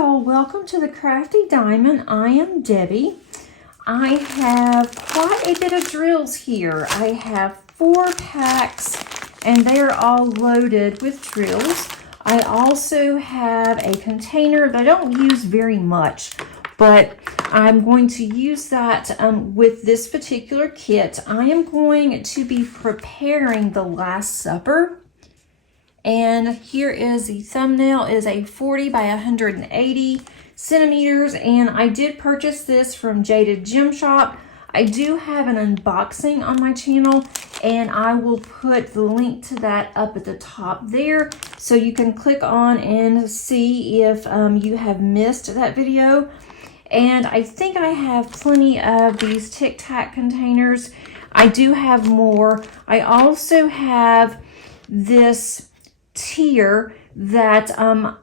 y'all, welcome to the Crafty Diamond. I am Debbie. I have quite a bit of drills here. I have 4 packs and they are all loaded with drills. I also have a container that I don't use very much, but I'm going to use that with this particular kit. I am going to be preparing the Last Supper. And here is the thumbnail. It is a 40 by 180 centimeters, and I did purchase this from Jaded Gem Shop. I do have an unboxing on my channel, and I will put the link to that up at the top there, so you can click on and see if you have missed that video. And I think I have plenty of these Tic Tac containers. I do have more. I also have this tier that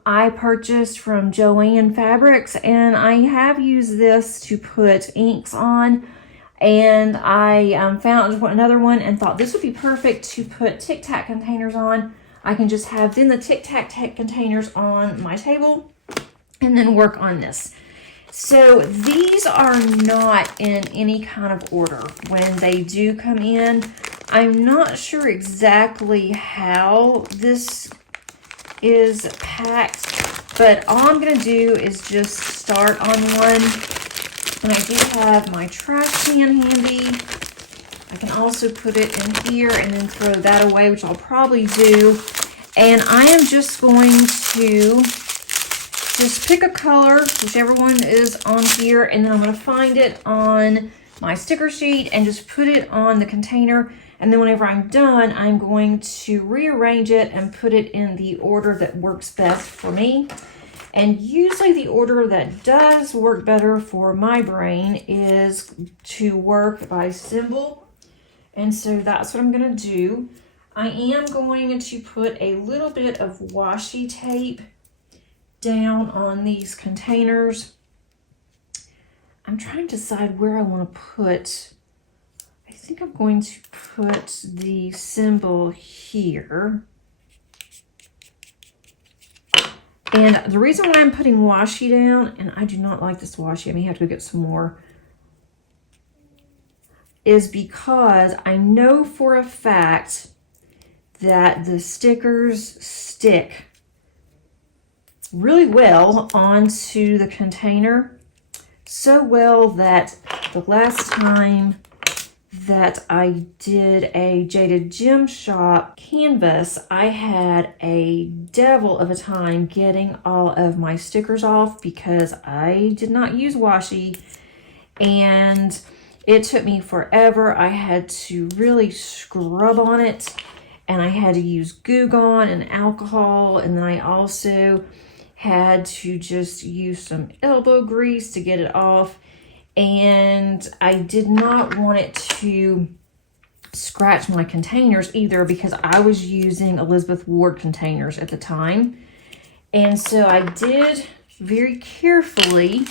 I purchased from Joanne Fabrics, and I have used this to put inks on, and I found another one and thought this would be perfect to put Tic Tac containers on. I can just have then the Tic Tac containers on my table and then work on this. So these are not in any kind of order when they do come in. I'm not sure exactly how this is packed, but all I'm going to do is just start on one. And I do have my trash can handy. I can also put it in here and then throw that away, which I'll probably do. And I am just going to just pick a color, whichever one is on here, and then I'm going to find it on my sticker sheet and just put it on the container. And then whenever I'm done, I'm going to rearrange it and put it in the order that works best for me. And usually the order that does work better for my brain is to work by symbol. And so that's what I'm going to do. I am going to put a little bit of washi tape down on these containers. I'm trying to decide where I want to put. I think I'm going to put the symbol here. And the reason why I'm putting washi down, and I do not like this washi, I may have to go get some more, is because I know for a fact that the stickers stick really well onto the container. So well that the last time that I did a Jaded Gem Shop canvas, I had a devil of a time getting all of my stickers off because I did not use washi, and it took me forever. I had to really scrub on it, and I had to use Goo Gone and alcohol, and then I also had to just use some elbow grease to get it off. And I did not want it to scratch my containers either because I was using Elizabeth Ward containers at the time. And so I did very carefully,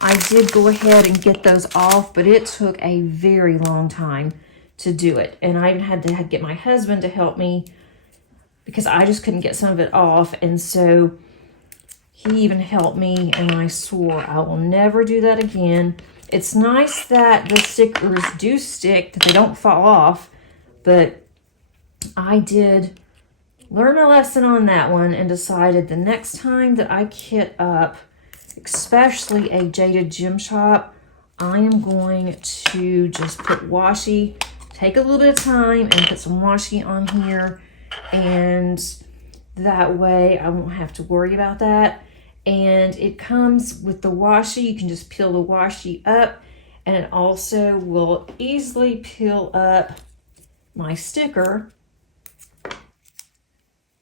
I did go ahead and get those off, but it took a very long time to do it. And I even had to get my husband to help me because I just couldn't get some of it off. And so he even helped me, and I swore I will never do that again. It's nice that the stickers do stick, that they don't fall off, but I did learn a lesson on that one and decided the next time that I kit up, especially a Jaded Gem Shop, I am going to just put washi, take a little bit of time and put some washi on here, and that way I won't have to worry about that. And it comes with the washi. You can just peel the washi up, and it also will easily peel up my sticker.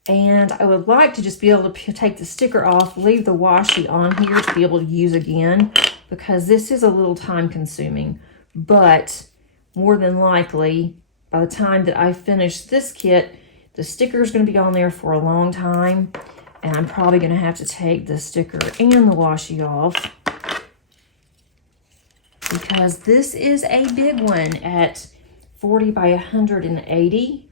And I would like to just be able to take the sticker off, leave the washi on here to be able to use again, because this is a little time consuming. But more than likely, by the time that I finish this kit, the sticker is going to be on there for a long time. And I'm probably going to have to take the sticker and the washi off because this is a big one at 40 by 180.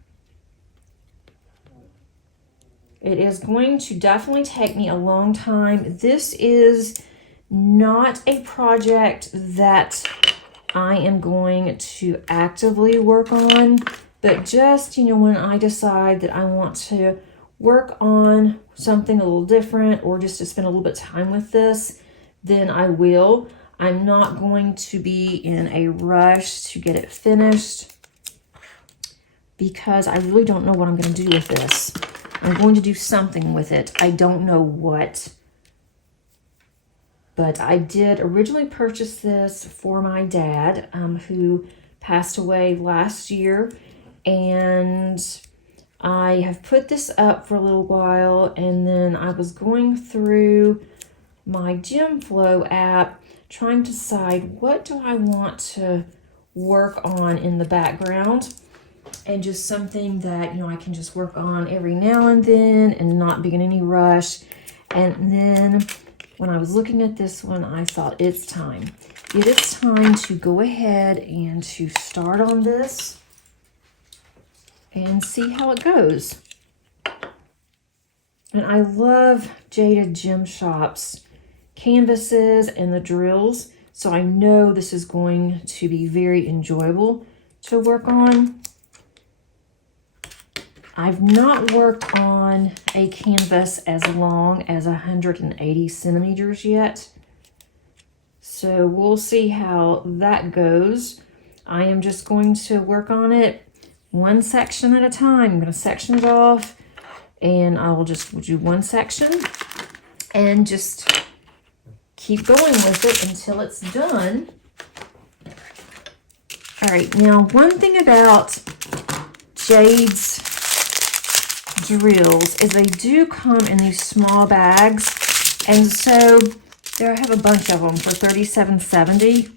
It is going to definitely take me a long time. This is not a project that I am going to actively work on, but just, you know, when I decide that I want to work on something a little different or just to spend a little bit of time with this, then I will. I'm not going to be in a rush to get it finished because I really don't know what I'm going to do with this. I'm going to do something with it. I don't know what. But I did originally purchase this for my dad, who passed away last year. And I have put this up for a little while. And then I was going through my GemFlow app, trying to decide what do I want to work on in the background. And just something that, you know, I can just work on every now and then and not be in any rush. And then when I was looking at this one, I thought it's time. It is time to go ahead and to start on this and see how it goes. And I love Jaded Gem Shop's canvases and the drills, so I know this is going to be very enjoyable to work on. I've not worked on a canvas as long as 180 centimeters yet, so we'll see how that goes. I am just going to work on it one section at a time. I'm going to section it off, and I will just do one section and just keep going with it until it's done. All right, now one thing about Jade's drills is they do come in these small bags, and so there I have a bunch of them for $37.70.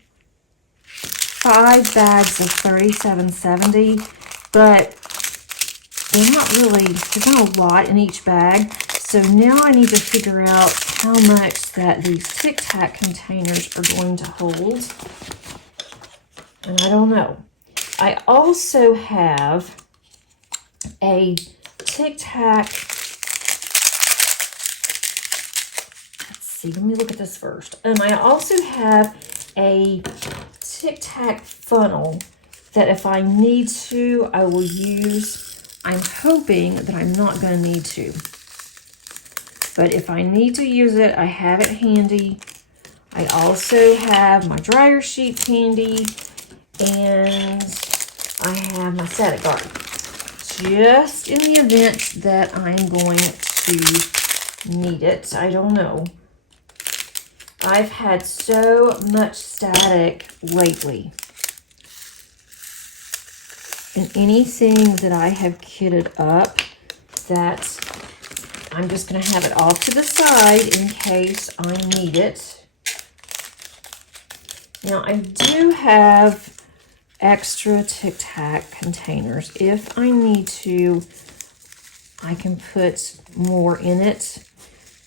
5 bags of $37.70, but they're not really, there's not a lot in each bag. So now I need to figure out how much that these Tic Tac containers are going to hold, and I don't know. I also have a Tic Tac, let's see, let me look at this first. I also have a Tic Tac funnel that if I need to, I will use. I'm hoping that I'm not going to need to. But if I need to use it, I have it handy. I also have my dryer sheets handy, and I have my static guard. Just in the event that I'm going to need it. I don't know. I've had so much static lately. And anything that I have kitted up that I'm just going to have it off to the side in case I need it. Now I do have extra Tic Tac containers. If I need to, I can put more in it.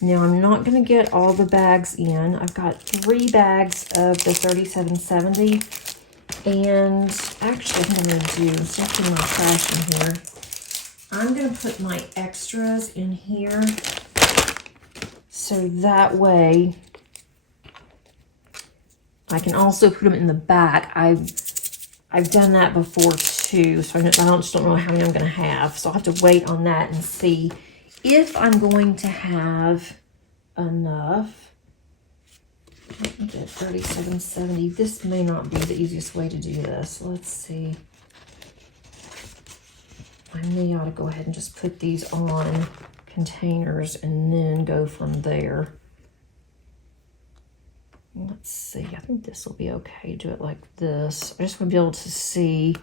Now I'm not going to get all the bags in. I've got 3 bags of the $37.70, and actually what I'm going to do, instead of putting my trash in here, I'm going to put my extras in here, so that way I can also put them in the back. I've done that before too, so I just don't know how many I'm going to have. So I'll have to wait on that and see if I'm going to have enough. Let me get $37.70. This may not be the easiest way to do this. Let's see. I may ought to go ahead and just put these on containers and then go from there. Let's see, I think this will be okay. Do it like this. I just want to be able to see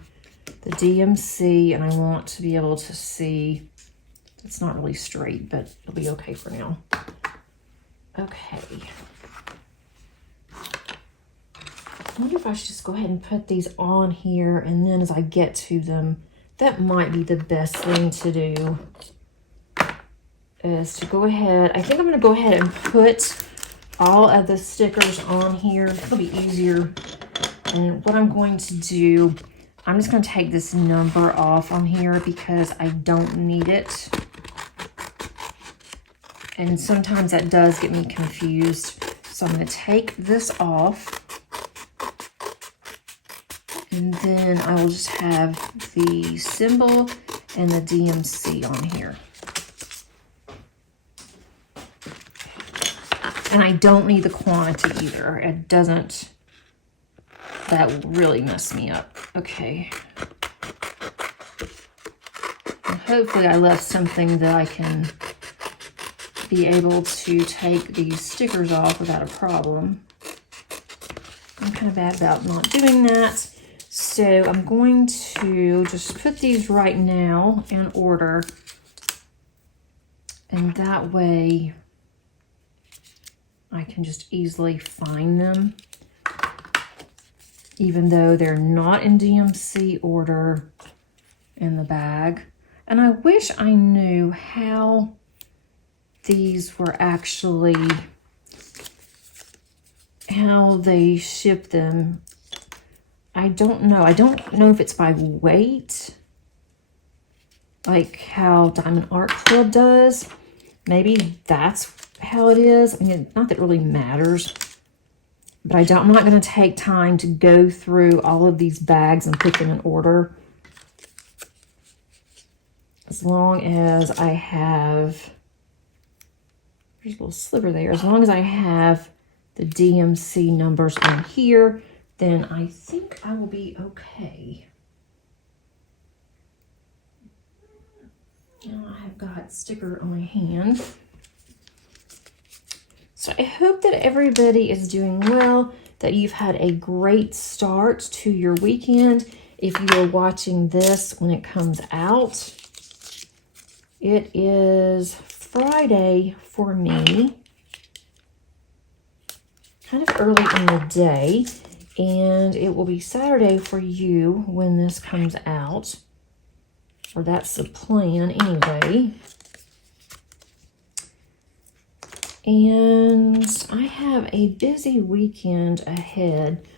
the DMC, and I want to be able to see, it's not really straight, but it'll be okay for now. Okay. I wonder if I should just go ahead and put these on here, and then as I get to them, that might be the best thing to do, is to go ahead. I think I'm going to go ahead and put all of the stickers on here. It'll be easier. And what I'm going to do, I'm just going to take this number off on here because I don't need it. And sometimes that does get me confused. So I'm going to take this off. And then I will just have the symbol and the DMC on here. And I don't need the quantity either. It doesn't, that will really mess me up. Okay. And hopefully I left something that I can be able to take these stickers off without a problem. I'm kind of bad about not doing that. So I'm going to just put these right now in order. And that way I can just easily find them, even though they're not in DMC order in the bag. And I wish I knew how these were actually, how they ship them. I don't know. I don't know if it's by weight, like how Diamond Art Club does. Maybe that's how it is. I mean, not that it really matters, but I'm not going to take time to go through all of these bags and put them in order. As long as I have, there's a little sliver there. As long as I have the DMC numbers on here, then I think I will be okay. Now I have got sticker on my hand. So I hope that everybody is doing well, that you've had a great start to your weekend. If you are watching this when it comes out, it is Friday for me, kind of early in the day. And it will be Saturday for you when this comes out. Or that's the plan anyway. And I have a busy weekend ahead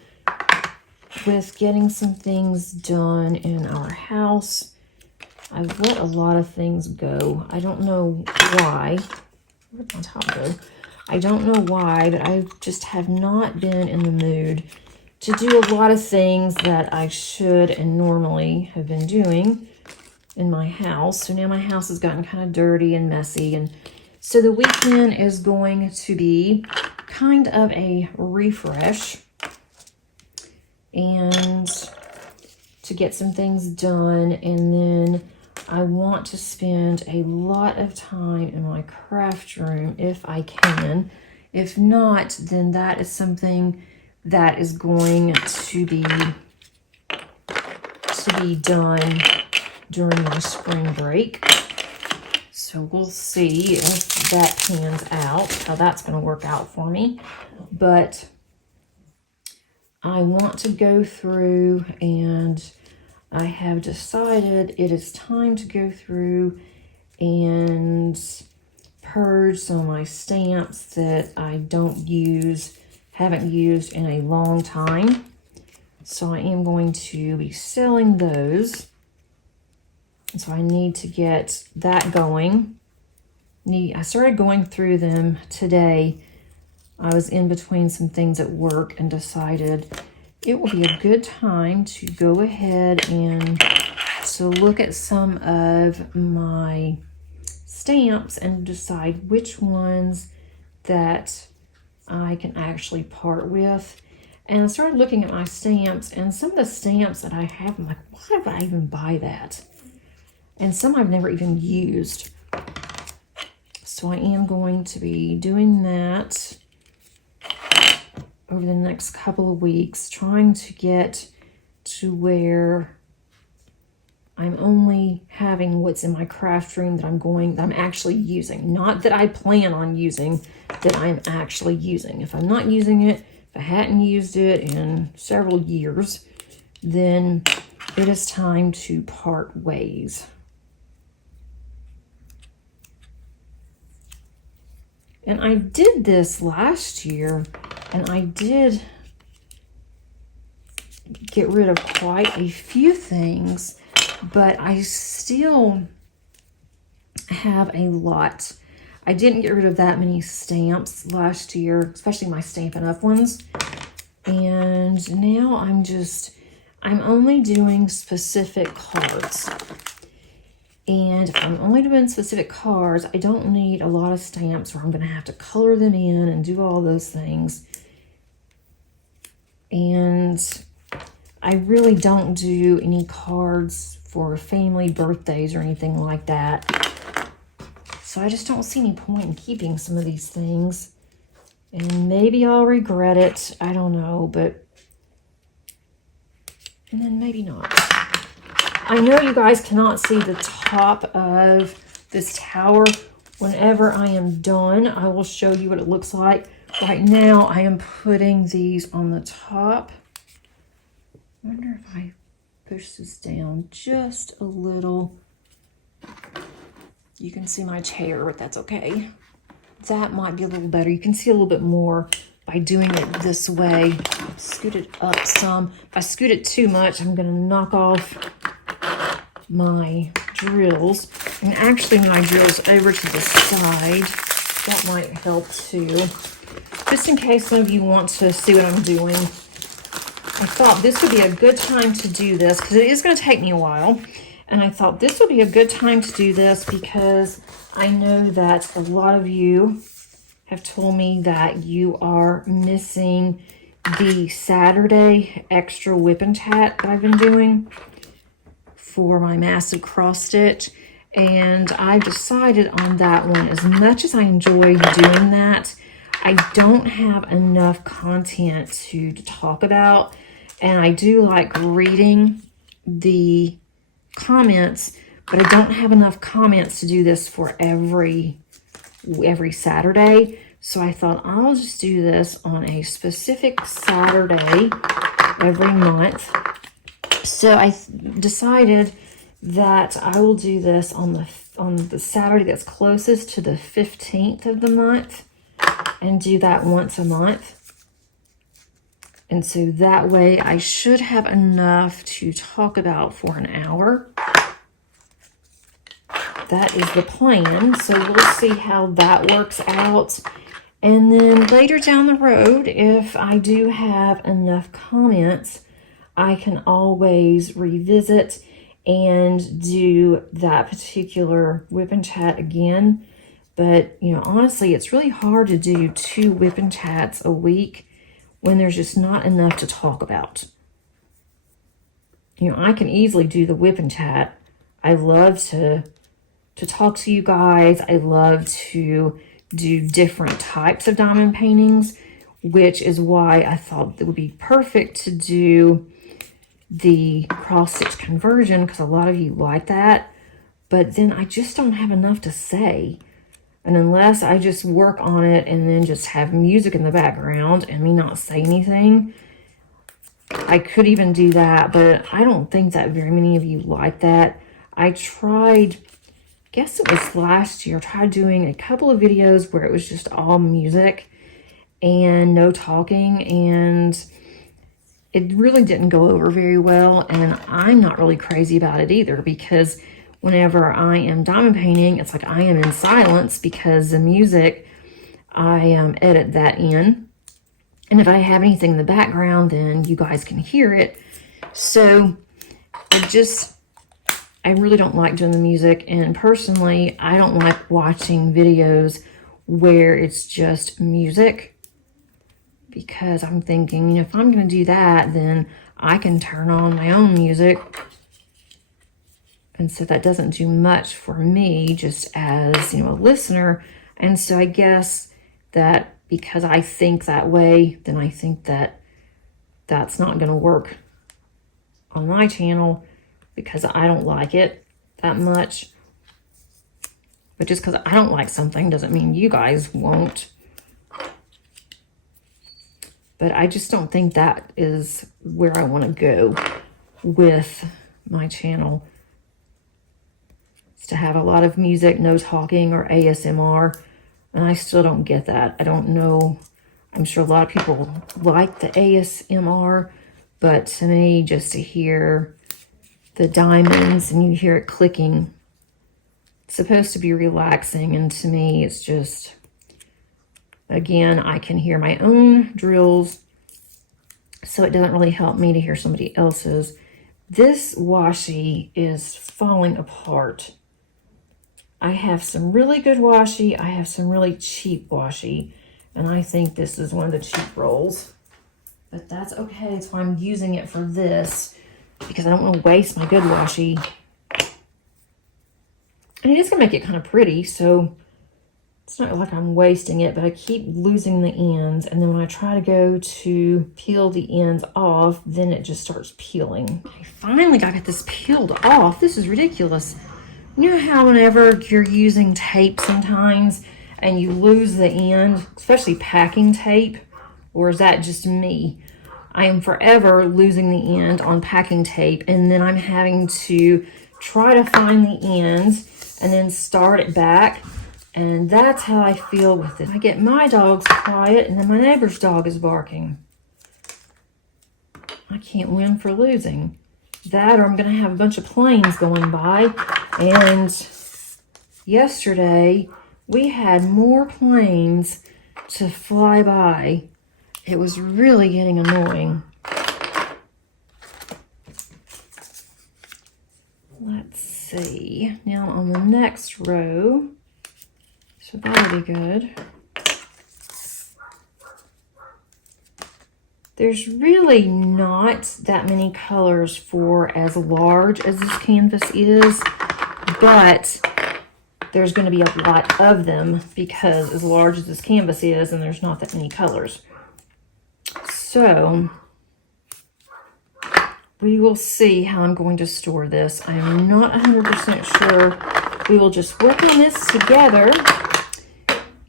with getting some things done in our house. I've let a lot of things go. I don't know why. Where'd my top go? I don't know why, but I just have not been in the mood to do a lot of things that I should and normally have been doing in my house. So now my house has gotten kind of dirty and messy. And so the weekend is going to be kind of a refresh and to get some things done. And then I want to spend a lot of time in my craft room if I can. If not, then that is something that is going to be done during my spring break. So we'll see if that pans out, how that's going to work out for me. But I want to go through, and I have decided it is time to go through and purge some of my stamps that I haven't used in a long time. So I am going to be selling those. And so I need to get that going. I started going through them today. I was in between some things at work and decided it will be a good time to go ahead and to look at some of my stamps and decide which ones that I can actually part with. And I started looking at my stamps, and some of the stamps that I have, I'm like, why would I even buy that? And some I've never even used. So I am going to be doing that over the next couple of weeks, trying to get to where I'm only having what's in my craft room that I'm actually using. Not that I plan on using, that I'm actually using. If I'm not using it, if I hadn't used it in several years, then it is time to part ways. And I did this last year, and I did get rid of quite a few things, but I still have a lot. I didn't get rid of that many stamps last year, especially my Stampin' Up! Ones. And now I'm only doing specific cards. And if I'm only doing specific cards, I don't need a lot of stamps where I'm going to have to color them in and do all those things. And I really don't do any cards for family birthdays or anything like that. So I just don't see any point in keeping some of these things. And maybe I'll regret it. I don't know, but... And then maybe not. I know you guys cannot see the top of this tower. Whenever I am done, I will show you what it looks like. Right now, I am putting these on the top. I wonder if I push this down just a little. You can see my chair, but that's okay. That might be a little better. You can see a little bit more by doing it this way. Scoot it up some. If I scoot it too much, I'm going to knock off my drills. And actually, my drills over to the side. That might help too. Just in case some of you want to see what I'm doing. I thought this would be a good time to do this because it is going to take me a while. And I thought this would be a good time to do this because I know that a lot of you have told me that you are missing the Saturday extra whip and tat that I've been doing for my massive cross stitch. And I decided on that one. As much as I enjoy doing that, I don't have enough content to talk about. And I do like reading the comments, but I don't have enough comments to do this for every Saturday. So I thought I'll just do this on a specific Saturday every month. So I decided that I will do this on the Saturday that's closest to the 15th of the month and do that once a month. And so that way I should have enough to talk about for an hour. That is the plan. So we'll see how that works out. And then later down the road, if I do have enough comments, I can always revisit and do that particular whip and chat again. But, you know, honestly, it's really hard to do 2 whip and chats a week when there's just not enough to talk about. You know, I can easily do the whip and chat. I love to talk to you guys. I love to do different types of diamond paintings, which is why I thought it would be perfect to do the cross stitch conversion, because a lot of you like that. But then I just don't have enough to say. And unless I just work on it and then just have music in the background and me not say anything, I could even do that, but I don't think that very many of you like that. I tried, I guess it was last year, tried doing a couple of videos where it was just all music and no talking, and it really didn't go over very well. And I'm not really crazy about it either, because whenever I am diamond painting, it's like I am in silence, because the music, I edit that in. And if I have anything in the background, then you guys can hear it. So I really don't like doing the music. And personally, I don't like watching videos where it's just music, because I'm thinking, you know, if I'm going to do that, then I can turn on my own music. And so that doesn't do much for me just as, you know, a listener. And so I guess that because I think that way, then I think that that's not going to work on my channel, because I don't like it that much. But just because I don't like something doesn't mean you guys won't. But I just don't think that is where I want to go with my channel. To have a lot of music, no talking, or ASMR, and I still don't get that. I don't know. I'm sure a lot of people like the ASMR, but to me, just to hear the diamonds and you hear it clicking, supposed to be relaxing, and to me it's just, again, I can hear my own drills, so it doesn't really help me to hear somebody else's. This washi is falling apart. I have some really good washi, I have some really cheap washi, and I think this is one of the cheap rolls. But that's okay, that's why I'm using it for this, because I don't want to waste my good washi. And it is going to make it kind of pretty, so it's not like I'm wasting it, but I keep losing the ends, and then when I try to go to peel the ends off, then it just starts peeling. I finally got this peeled off. This is ridiculous. You know how whenever you're using tape sometimes and you lose the end, especially packing tape, or is that just me? I am forever losing the end on packing tape, and then I'm having to try to find the end and then start it back. And that's how I feel with it. I get my dogs quiet, and then my neighbor's dog is barking. I can't win for losing. That, or I'm going to have a bunch of planes going by. And yesterday, we had more planes to fly by. It was really getting annoying. Let's see. Now on the next row, so that'll be good. There's really not that many colors for as large as this canvas is, but there's going to be a lot of them because as large as this canvas is, and there's not that many colors. So we will see how I'm going to store this. I'm not 100% sure. We will just work on this together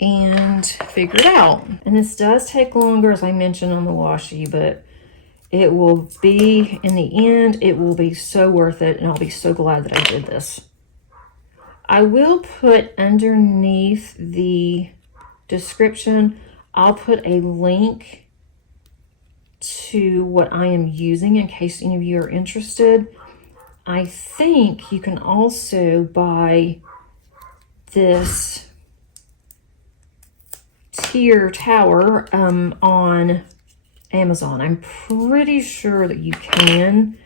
and figure it out. And this does take longer, as I mentioned on the washi, but it will be, in the end, it will be so worth it, and I'll be so glad that I did this. I will put underneath the description, I'll put a link to what I am using in case any of you are interested. I think you can also buy this tier tower on Amazon. I'm pretty sure that you can,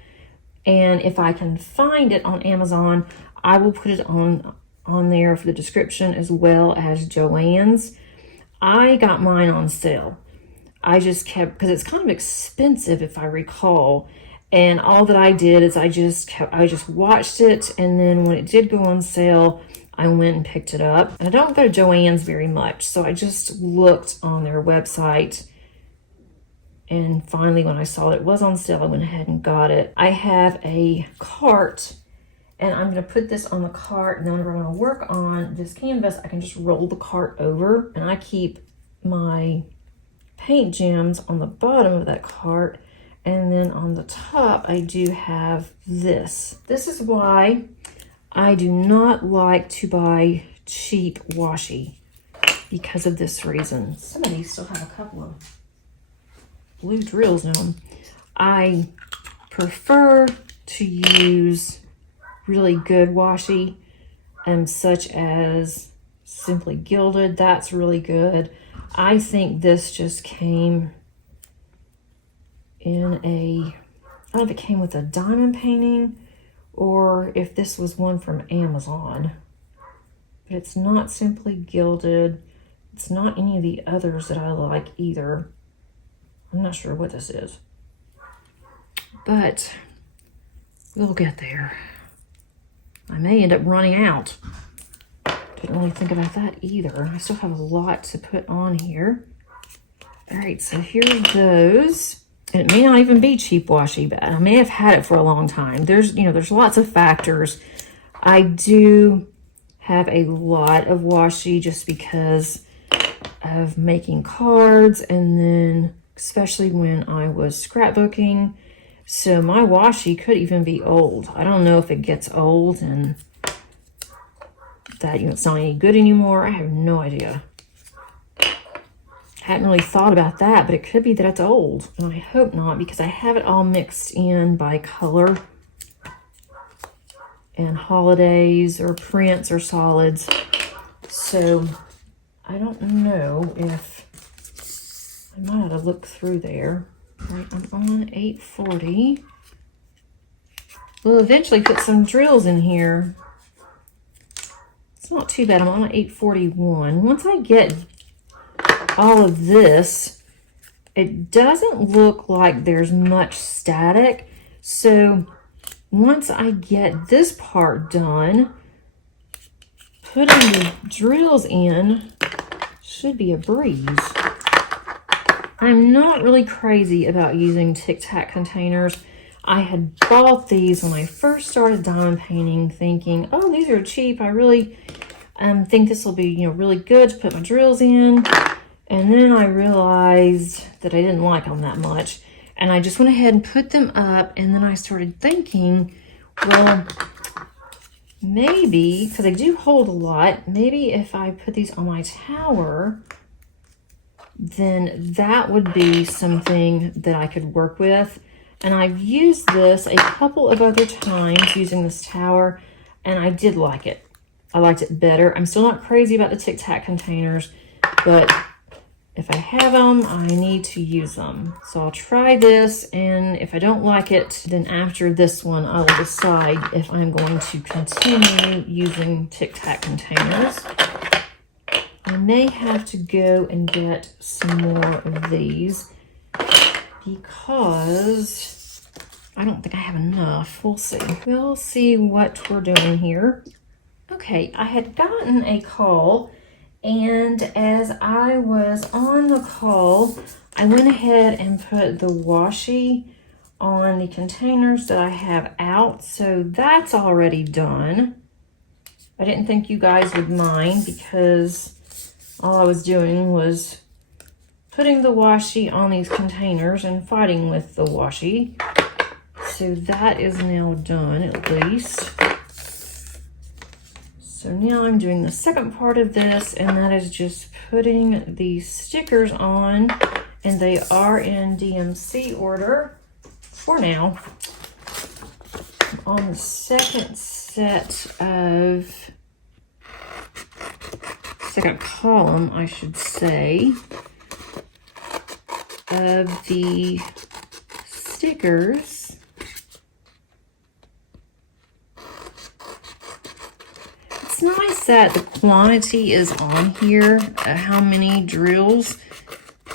and if I can find it on Amazon, I will put it on there for the description, as well as Joann's. I got mine on sale. I just kept, because it's kind of expensive if I recall, and all that I did is I just watched it, and then when it did go on sale, I went and picked it up. And I don't go to Joann's very much, so I just looked on their website, and finally when I saw it was on sale, I went ahead and got it. I have a cart, and I'm going to put this on the cart, and then whenever I'm going to work on this canvas, I can just roll the cart over, and I keep my paint gems on the bottom of that cart, and then on the top I do have this. This is why I do not like to buy cheap washi, because of this reason. Some of these still have a couple of blue drills in them. I prefer to use really good washi, such as Simply Gilded. That's really good. I think this just came in a, I don't know if it came with a diamond painting or if this was one from Amazon. But it's not Simply Gilded. It's not any of the others that I like either. I'm not sure what this is. But we'll get there. I may end up running out. Didn't really think about that either. I still have a lot to put on here. All right, so here it goes. And it may not even be cheap washi, but I may have had it for a long time. There's lots of factors. I do have a lot of washi just because of making cards, and then especially when I was scrapbooking. So my washi could even be old. I don't know if it gets old and that it's not any good anymore. I have no idea. Hadn't really thought about that, but it could be that it's old, and I hope not, because I have it all mixed in by color. and holidays or prints or solids. So I don't know if I might have to look through there. Right, I'm on 840. We'll eventually put some drills in here. It's not too bad. I'm on 841. Once I get all of this, it doesn't look like there's much static. So once I get this part done, putting the drills in should be a breeze. I'm not really crazy about using Tic Tac containers. I had bought these when I first started diamond painting, thinking, oh, these are cheap. I really think this will be, really good to put my drills in. And then I realized that I didn't like them that much. And I just went ahead and put them up. And then I started thinking, well, maybe, because they do hold a lot, maybe if I put these on my tower, then that would be something that I could work with. And I've used this a couple of other times using this tower, and I did like it. I liked it better. I'm still not crazy about the Tic Tac containers, but if I have them, I need to use them. So I'll try this, and if I don't like it, then after this one, I will decide if I'm going to continue using Tic Tac containers. I may have to go and get some more of these because I don't think I have enough. We'll see. We'll see what we're doing here. Okay, I had gotten a call, and as I was on the call, I went ahead and put the washi on the containers that I have out, so that's already done. I didn't think you guys would mind because all I was doing was putting the washi on these containers and fighting with the washi. So that is now done, at least. So now I'm doing the second part of this, and that is just putting these stickers on, and they are in DMC order for now. I'm on the second column, I should say, of the stickers. It's nice that the quantity is on here, how many drills,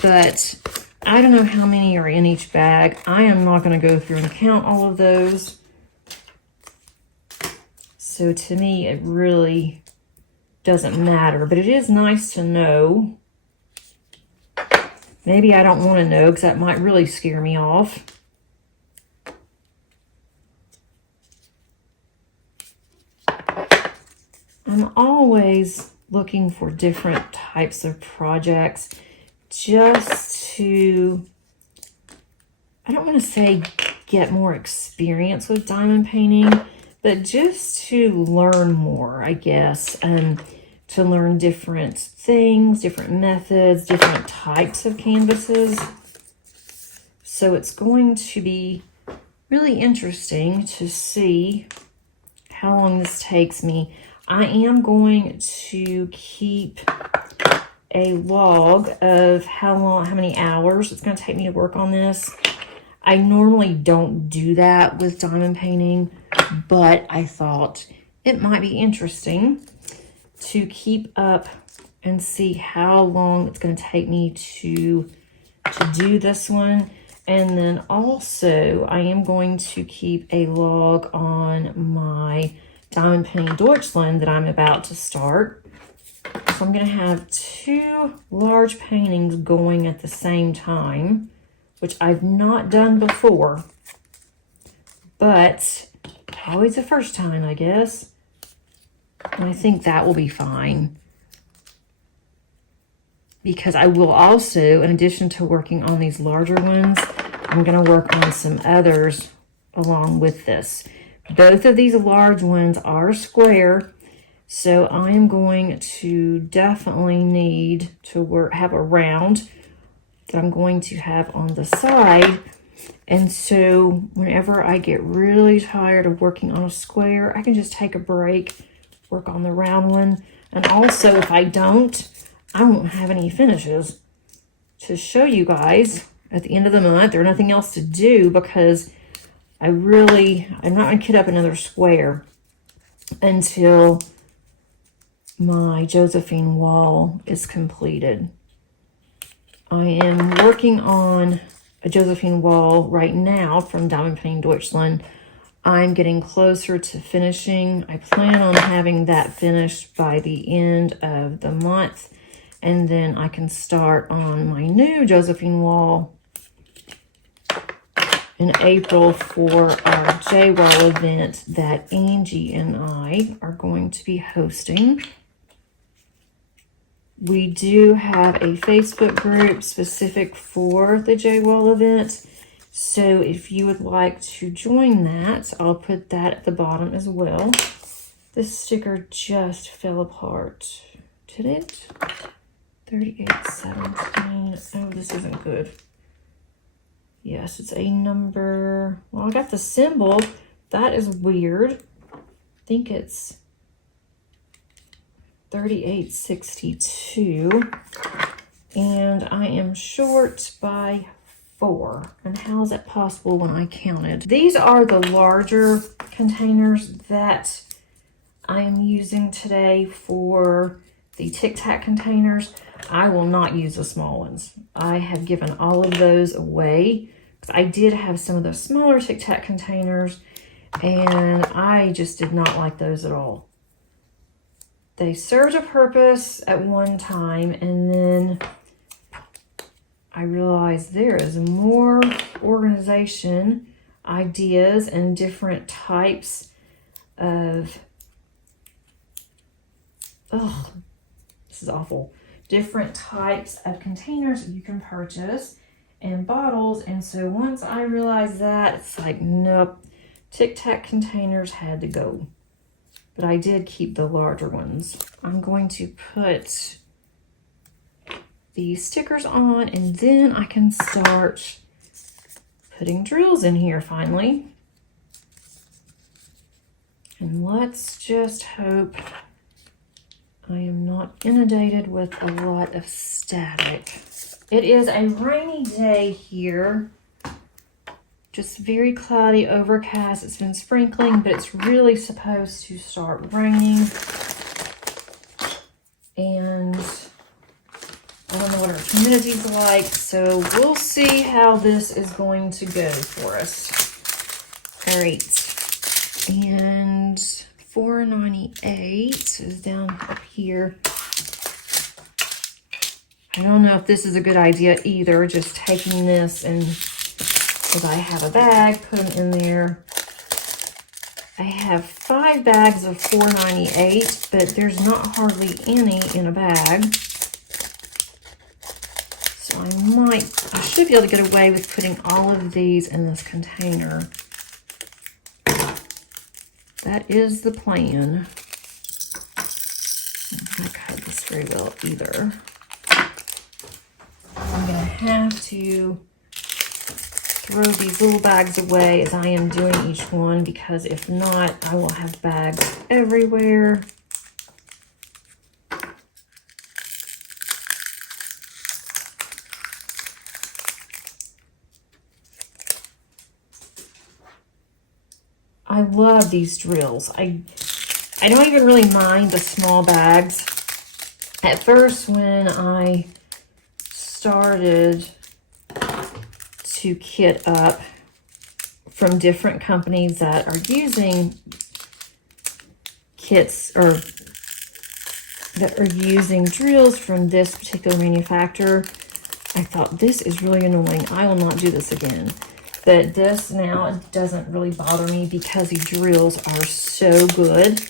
but I don't know how many are in each bag. I am not going to go through and count all of those. So to me, it really doesn't matter, but it is nice to know. Maybe I don't want to know because that might really scare me off. I'm always looking for different types of projects just to, I don't want to say get more experience with diamond painting, but just to learn more, I guess, and to learn different things, different methods, different types of canvases. So it's going to be really interesting to see how long this takes me. I am going to keep a log of how many hours it's going to take me to work on this. I normally don't do that with diamond painting, but I thought it might be interesting to keep up and see how long it's going to take me to do this one. And then also I am going to keep a log on my diamond painting Deutschland that I'm about to start. So I'm going to have two large paintings going at the same time, which I've not done before, but always the first time, I guess. And I think that will be fine, because I will also, in addition to working on these larger ones, I'm going to work on some others along with this. Both of these large ones are square, so I am going to definitely need to have a round that I'm going to have on the side. And so whenever I get really tired of working on a square, I can just take a break, work on the round one. And also if I don't, I won't have any finishes to show you guys at the end of the month. There's nothing else to do because I'm not going to kit up another square until my Josephine wall is completed. I am working on a Josephine wall right now from Diamond Painting Deutschland. I'm getting closer to finishing. I plan on having that finished by the end of the month, and then I can start on my new Josephine wall in April for our J-Wall event that Angie and I are going to be hosting. We do have a Facebook group specific for the J-Wall event. So if you would like to join that, I'll put that at the bottom as well. This sticker just fell apart. Did it? 3817. Oh, this isn't good. Yes, it's a number. Well, I got the symbol. That is weird. I think it's 3862. And I am short by 4. And how is that possible when I counted? These are the larger containers that I am using today for the Tic Tac containers. I will not use the small ones. I have given all of those away because I did have some of the smaller Tic Tac containers and I just did not like those at all. They served a purpose at one time, and then I realized there is more organization ideas and different types of, this is awful, different types of containers you can purchase and bottles. And so once I realized that, it's like, nope, Tic Tac containers had to go. But I did keep the larger ones. I'm going to put the stickers on, and then I can start putting drills in here finally. And let's just hope I am not inundated with a lot of static. It is a rainy day here. Just very cloudy, overcast. It's been sprinkling, but it's really supposed to start raining. And I don't know what our humidity's like, so we'll see how this is going to go for us. All right. And 498 is down up here. I don't know if this is a good idea either, just taking this and, because I have a bag, put them in there. I have 5 bags of 498, but there's not hardly any in a bag. So I should be able to get away with putting all of these in this container. That is the plan. I'm not going to cut this very well either. I'm going to have to throw these little bags away as I am doing each one, because if not, I will have bags everywhere. I love these drills. I don't even really mind the small bags. At first, when I started to kit up from different companies that are using kits or that are using drills from this particular manufacturer, I thought, this is really annoying. I will not do this again. But this now, it doesn't really bother me because the drills are so good.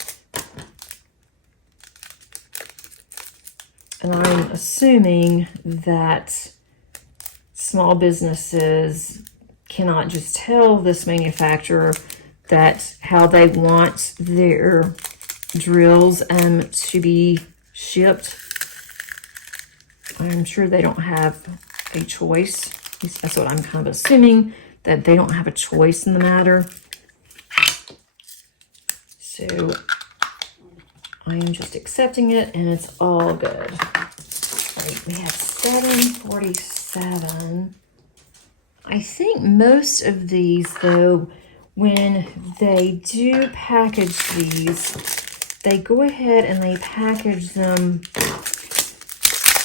And I'm assuming that small businesses cannot just tell this manufacturer that how they want their drills to be shipped. I'm sure they don't have a choice. At least that's what I'm kind of assuming. that they don't have a choice in the matter. So I am just accepting it, and it's all good. Right, we have 747. I think most of these, though, when they do package these, they go ahead and they package them,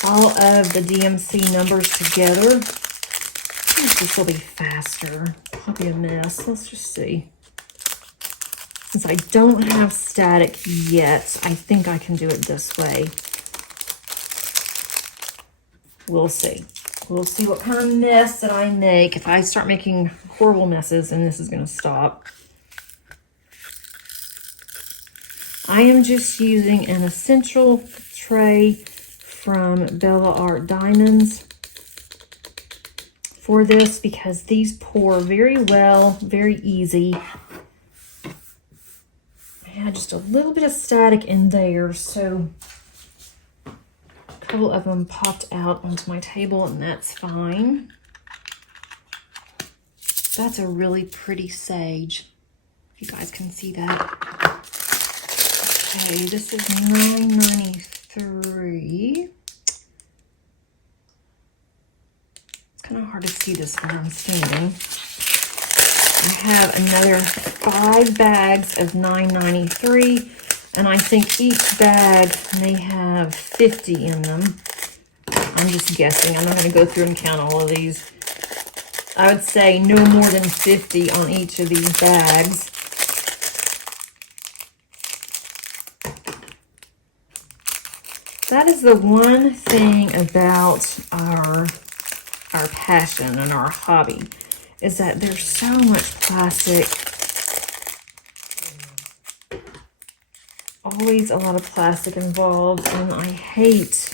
all of the DMC numbers together. I think this will be faster. Probably a mess. Let's just see. Since I don't have static yet, I think I can do it this way. We'll see. We'll see what kind of mess that I make. If I start making horrible messes, and this is going to stop. I am just using an essential tray from Bella Art Diamonds for this because these pour very well, very easy. I had just a little bit of static in there, so a couple of them popped out onto my table, and that's fine. That's a really pretty sage, if you guys can see that. Okay, this is $9.93. It's kind of hard to see this where I'm standing. I have another 5 bags of $9.93, and I think each bag may have 50 in them. I'm just guessing. I'm not going to go through and count all of these. I would say no more than 50 on each of these bags. That is the one thing about our passion and our hobby, is that there's so much plastic. Always a lot of plastic involved, and I hate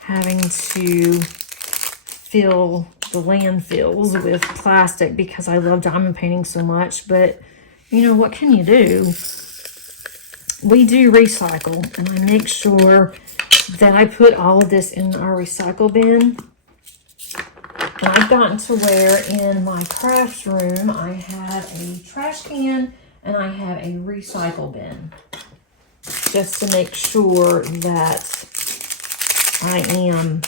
having to fill the landfills with plastic because I love diamond painting so much. But you know, what can you do? We do recycle, and I make sure that I put all of this in our recycle bin. And I've gotten to where in my craft room I have a trash can and I have a recycle bin, just to make sure that I am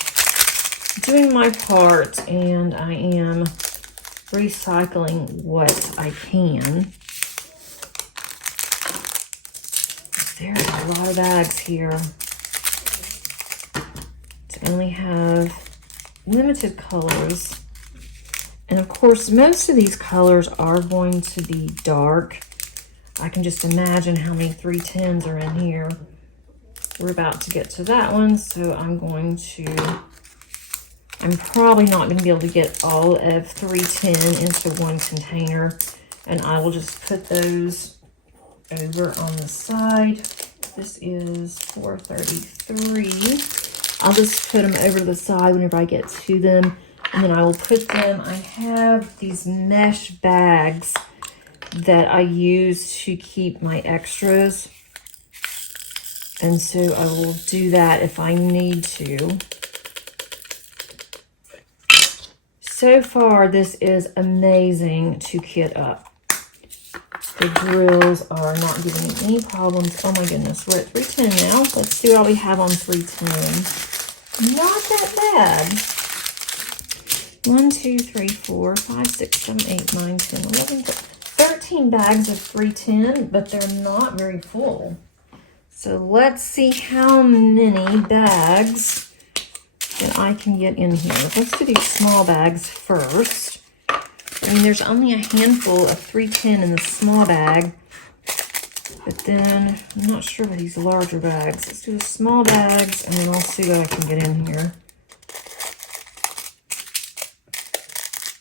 doing my part and I am recycling what I can. There's a lot of bags here. To only have limited colors. And of course, most of these colors are going to be dark. I can just imagine how many 310s are in here. We're about to get to that one, so I'm probably not going to be able to get all of 310 into one container, and I will just put those over on the side. This is 433. I'll just put them over to the side whenever I get to them, and then I will put them. I have these mesh bags that I use to keep my extras, and so I will do that if I need to. So far, this is amazing to kit up. The drills are not giving me any problems. Oh my goodness, we're at 310 now. Let's see what we have on 310. Not that bad. 1, 2, 3, 4, 5, 6, 7, 8, 9, 10, 11, 13 bags of 310, but they're not very full. So let's see how many bags that I can get in here. Let's do these small bags first. I mean, there's only a handful of 310 in the small bag, but then I'm not sure about these larger bags. Let's do the small bags, and then I'll see what I can get in here.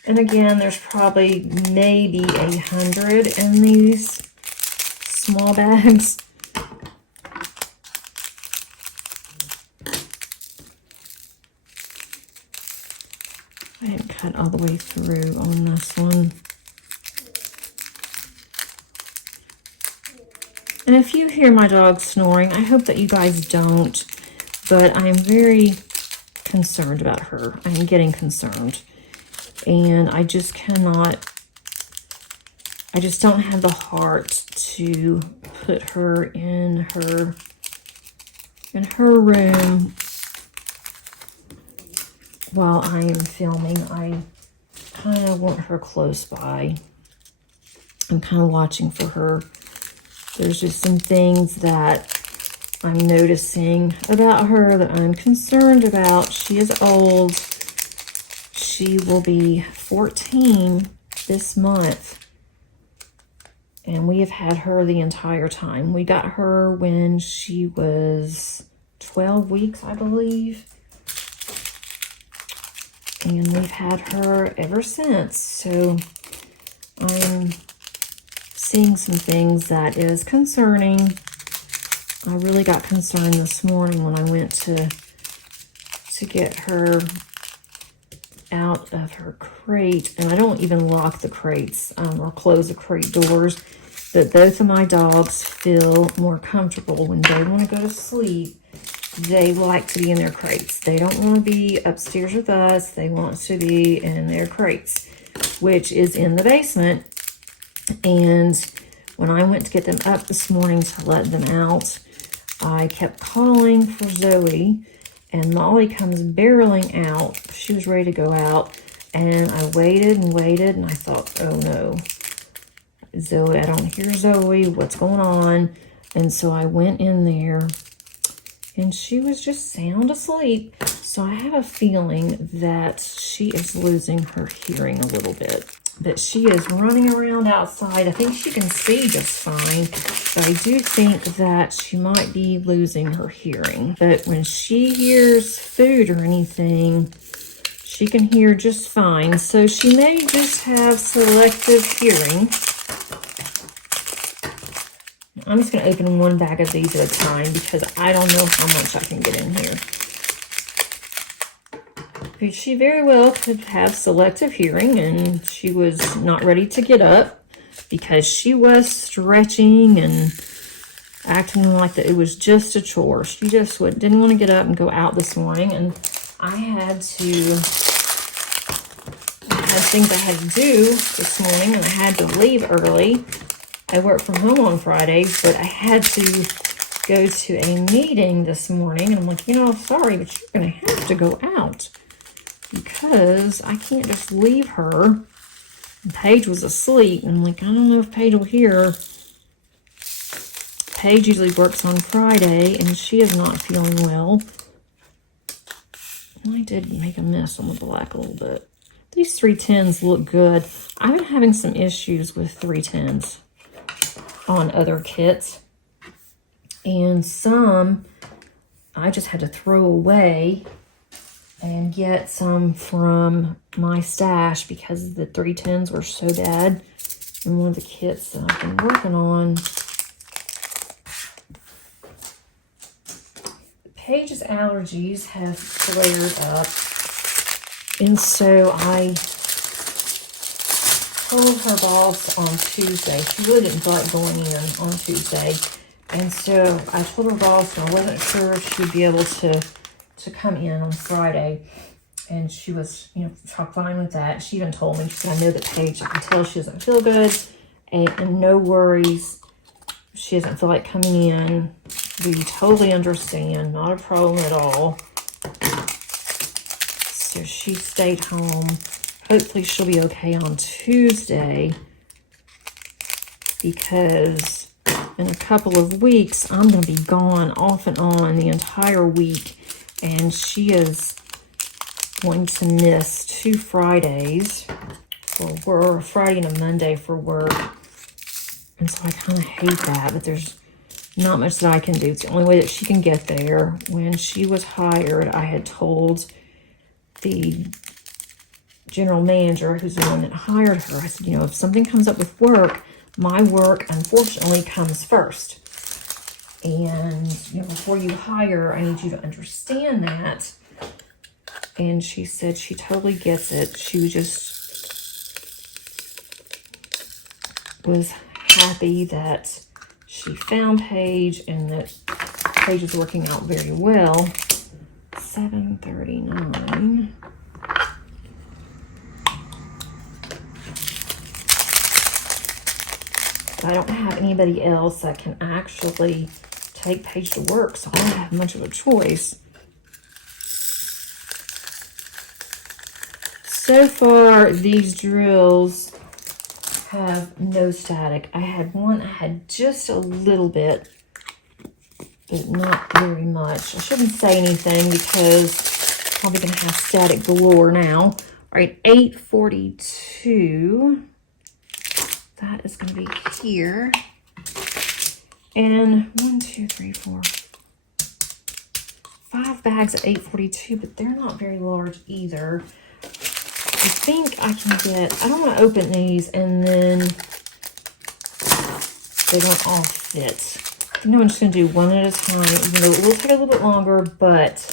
And again, there's probably maybe 100 in these small bags. I didn't cut all the way through on this one. And if you hear my dog snoring, I hope that you guys don't, but I am very concerned about her. I'm getting concerned. and I just cannot, I just don't have the heart to put her in her room while I am filming. I kind of want her close by. I'm kind of watching for her. There's just some things that I'm noticing about her that I'm concerned about. She is old. She will be 14 this month. And we have had her the entire time. We got her when she was 12 weeks, I believe. And we've had her ever since. So I'm seeing some things that is concerning. I really got concerned this morning when I went to get her out of her crate. And I don't even lock the crates or close the crate doors. But both of my dogs feel more comfortable when they want to go to sleep. They like to be in their crates. They don't want to be upstairs with us. They want to be in their crates, which is in the basement. And when I went to get them up this morning to let them out, I kept calling for Zoe, and Molly comes barreling out. She was ready to go out, and I waited and waited, and I thought, oh no, Zoe, I don't hear Zoe. What's going on? And so I went in there, and she was just sound asleep. So I have a feeling that she is losing her hearing a little bit. But she is running around outside. I think she can see just fine. But I do think that she might be losing her hearing. But when she hears food or anything, she can hear just fine. So she may just have selective hearing. I'm just going to open one bag of these at a time because I don't know how much I can get in here. But she very well could have selective hearing, and she was not ready to get up because she was stretching and acting like that it was just a chore. She just didn't want to get up and go out this morning, and I had things I had to do this morning, and I had to leave early. I work from home on Fridays, but I had to go to a meeting this morning. And I'm like, you know, sorry, but you're going to have to go out because I can't just leave her. And Paige was asleep. And I'm like, I don't know if Paige will hear. Paige usually works on Friday, and she is not feeling well. And I did make a mess on the black a little bit. These 310s look good. I've been having some issues with 310s on other kits, and some I just had to throw away and get some from my stash because the 310s were so bad in one of the kits that I've been working on. Paige's allergies have flared up, and so I told her boss on Tuesday. She really didn't feel like going in on Tuesday. And so I told her boss, and I wasn't sure if she'd be able to come in on Friday. And she was, you know, fine with that. She even told me, she said, I know that Paige, I can tell she doesn't feel good. And no worries. She doesn't feel like coming in. We totally understand. Not a problem at all. So she stayed home. Hopefully she'll be okay on Tuesday, because in a couple of weeks, I'm going to be gone off and on the entire week, and she is going to miss 2 Fridays for work, a Friday and a Monday for work, and so I kind of hate that, but there's not much that I can do. It's the only way that she can get there. When she was hired, I had told the general manager, who's the one that hired her, I said, you know, if something comes up with work, my work unfortunately comes first. And, you know, before you hire, I need you to understand that. And she said she totally gets it. She was happy that she found Paige and that Paige is working out very well. 7:39. I don't have anybody else that can actually take Paige to work, so I don't have much of a choice. So far, these drills have no static. I had one that had just a little bit, but not very much. I shouldn't say anything because I'm probably going to have static galore now. All right, 842. That is going to be here. And 1, 2, 3, 4, 5 bags at 842, but they're not very large either. I think I can get, I don't want to open these and then they don't all fit. I think I'm just going to do one at a time, even though it will take a little bit longer, but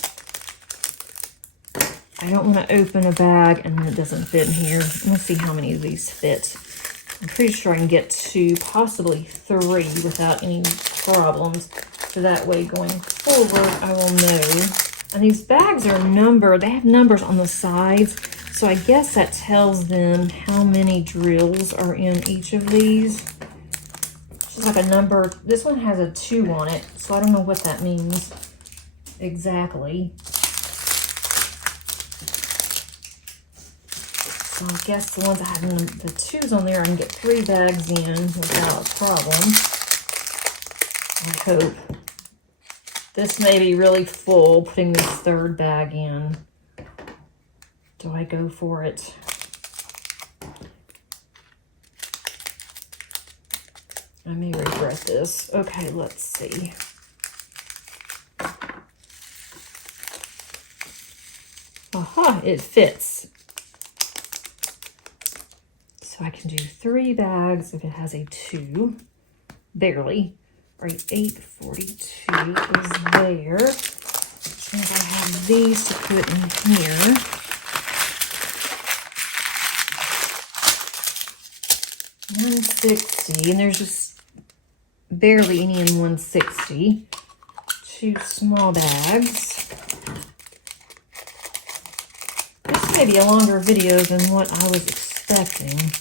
I don't want to open a bag and then it doesn't fit in here. Let's see how many of these fit. I'm pretty sure I can get 2, possibly 3 without any problems. So that way going forward, I will know. And these bags are numbered. They have numbers on the sides. So I guess that tells them how many drills are in each of these. It's just like a number. This one has a 2 on it, so I don't know what that means exactly. So I guess the ones that have the 2s on there, I can get 3 bags in without a problem. I hope. This may be really full, putting this 3rd bag in. Do I go for it? I may regret this. Okay, let's see. Aha, it fits. So I can do 3 bags if it has a 2. Barely. All right, 842 is there. Which means I have these to put in here. 160, and there's just barely any in 160. 2 small bags. This may be a longer video than what I was expecting,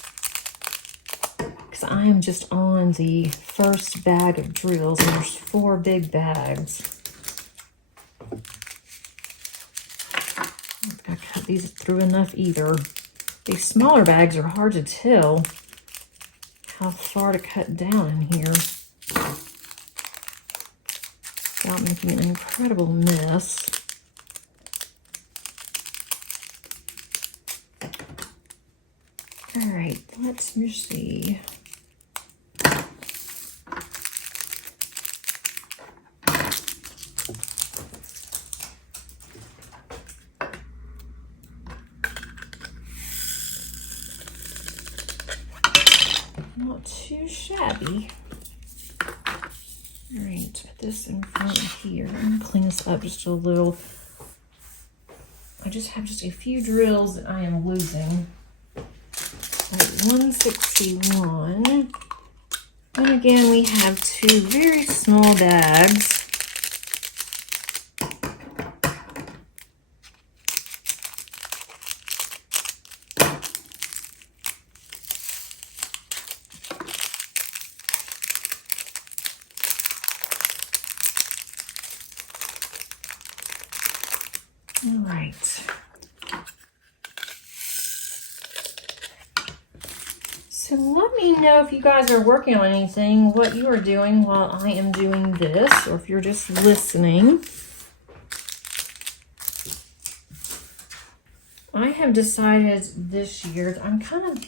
because I am just on the first bag of drills, and there's 4 big bags. I cut these through enough either. These smaller bags are hard to tell how far to cut down in here without making an incredible mess. All right, let's see. Not too shabby. All right, put this in front of here. I'm gonna clean this up just a little. I just have just a few drills that I am losing. All right, 161. And again, we have 2 very small bags. All right. So let me know if you guys are working on anything, what you are doing while I am doing this, or if you're just listening. I have decided this year that I'm kind of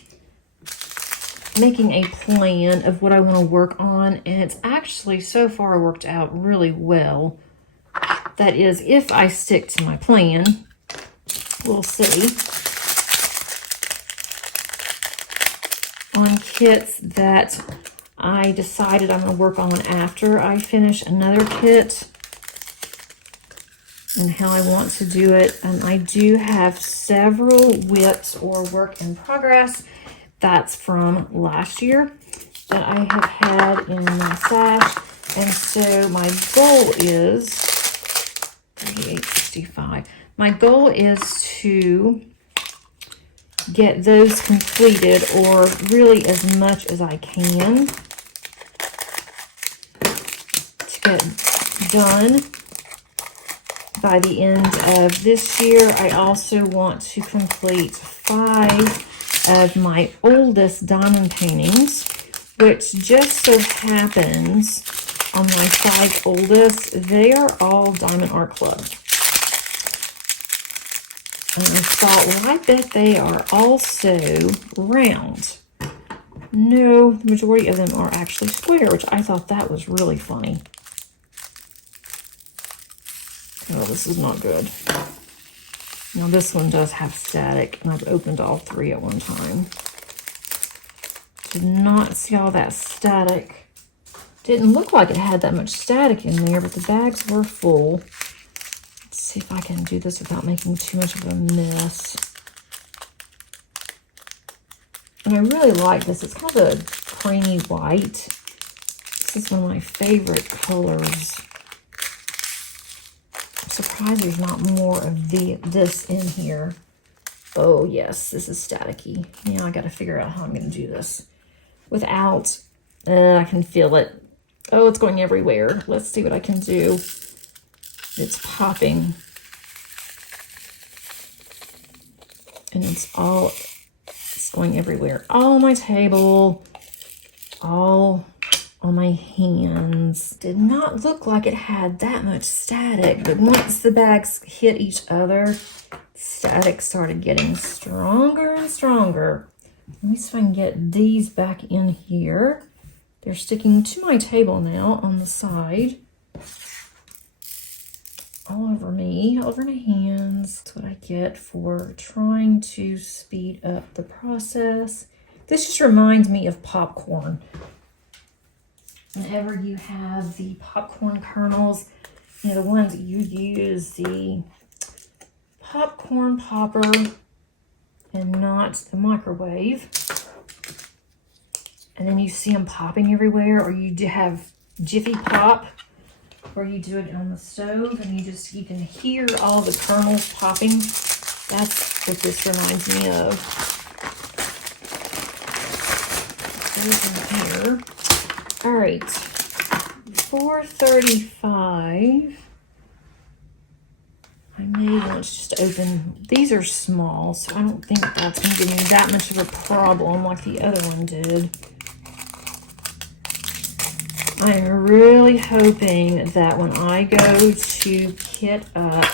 making a plan of what I want to work on, and it's actually so far worked out really well. That is, if I stick to my plan, we'll see. On kits that I decided I'm going to work on after I finish another kit and how I want to do it. I do have several whips or work in progress. That's from last year that I have had in my stash. And so my goal is 38.65. My goal is to get those completed, or really as much as I can. get done by the end of this year. I also want to complete 5 of my oldest diamond paintings, which just so happens on my 5 oldest, they are all Diamond Art Club. And I thought, well, I bet they are also round. No, the majority of them are actually square, which I thought that was really funny. Oh, this is not good. Now this one does have static, and I've opened all 3 at one time. Did not see all that static. Didn't look like it had that much static in there, but the bags were full. Let's see if I can do this without making too much of a mess. And I really like this. It's kind of a creamy white. This is one of my favorite colors. I'm surprised there's not more of this in here. Oh yes, this is staticky. Now I got to figure out how I'm going to do this without, I can feel it. Oh, it's going everywhere. Let's see what I can do. It's popping. And it's going everywhere. All on my table, all on my hands. Did not look like it had that much static, but once the bags hit each other, static started getting stronger and stronger. Let me see if I can get these back in here. They're sticking to my table now on the side. All over me, all over my hands. That's what I get for trying to speed up the process. This just reminds me of popcorn. Whenever you have the popcorn kernels, you know, the ones that you use, the popcorn popper and not the microwave. And then you see them popping everywhere, or you do have Jiffy Pop, where you do it on the stove and you can hear all the kernels popping. That's what this reminds me of. Those in here. All right, 435. I may want to just open, these are small, so I don't think that's going to give me that much of a problem like the other one did. I'm really hoping that when I go to kit up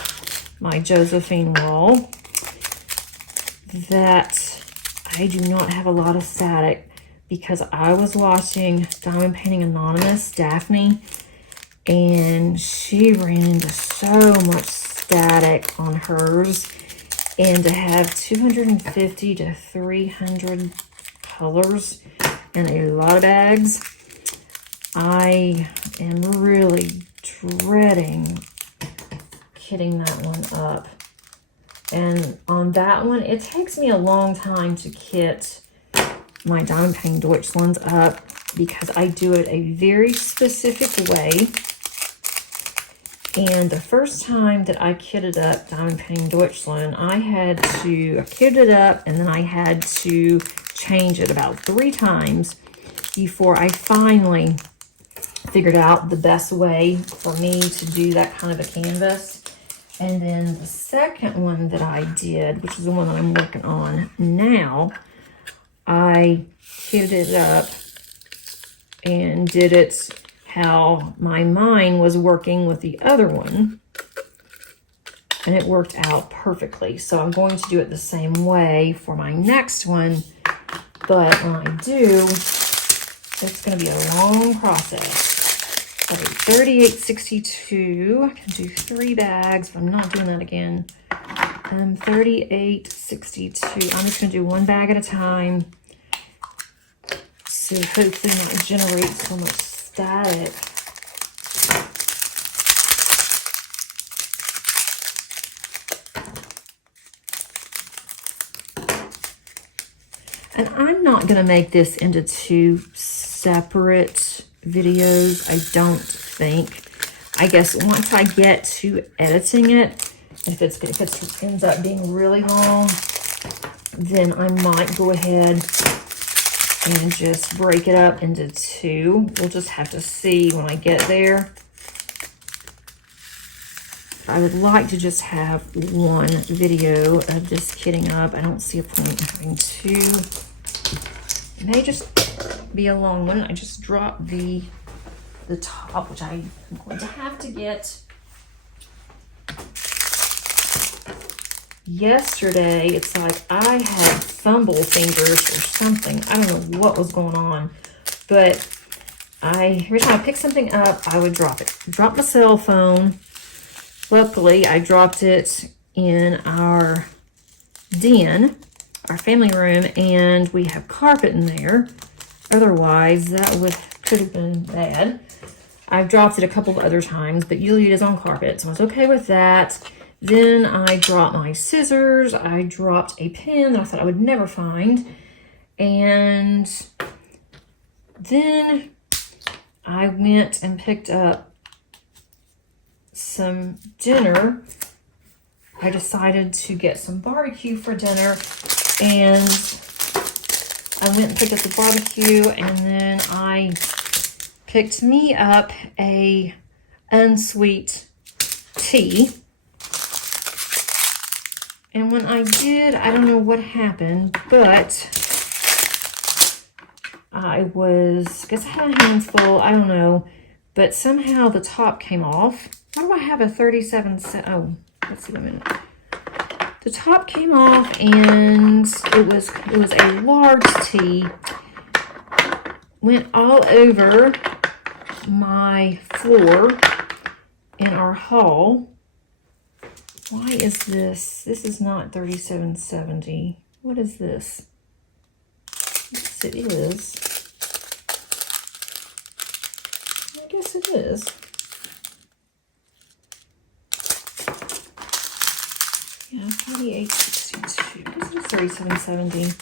my Josephine wall, that I do not have a lot of static, because I was watching Diamond Painting Anonymous, Daphne, and she ran into so much static on hers, and to have 250 to 300 colors and a lot of bags, I am really dreading kitting that one up. And on that one, it takes me a long time to kit my Diamond Painting Deutschlands up, because I do it a very specific way. And the first time that I kitted up Diamond Painting Deutschland, I kitted it up, and then I had to change it about 3 times before I finally figured out the best way for me to do that kind of a canvas. And then the second one that I did, which is the one that I'm working on now, I kitted it up and did it how my mind was working with the other one, and it worked out perfectly. So I'm going to do it the same way for my next one, but when I do, it's going to be a long process. Okay, 38.62. I can do 3 bags, but I'm not doing that again. 38.62. I'm just going to do 1 bag at a time. So hopefully not generate so much static. And I'm not going to make this into 2 separate videos, I don't think. I guess once I get to editing it, if it ends up being really long, then I might go ahead and just break it up into 2. We'll just have to see when I get there. I would like to just have one video of this kitting up. I don't see a point in having two. It may just be a long one. I just dropped the top, which I'm going to have to get. Yesterday, it's like I had fumble fingers or something. I don't know what was going on, but every time I pick something up, I would drop it. Drop my cell phone. Luckily, I dropped it in our den, our family room, and we have carpet in there. Otherwise, that could have been bad. I've dropped it a couple of other times, but usually it is on carpet, so I was okay with that. Then I dropped my scissors. I dropped a pen that I thought I would never find. And then I went and picked up some dinner. I decided to get some barbecue for dinner, and I went and picked up the barbecue, and then I picked me up a unsweet tea. And when I did, I don't know what happened, but I guess I had a handful, I don't know, but somehow the top came off. Why do I have a 37 cent? Oh, let's see a minute. The top came off, and it was a large tea. Went all over my floor in our hall. Why is this? This is not 37.70. What is this? Yes, it is. I guess it is. Yeah, 48.62. This is 37.70.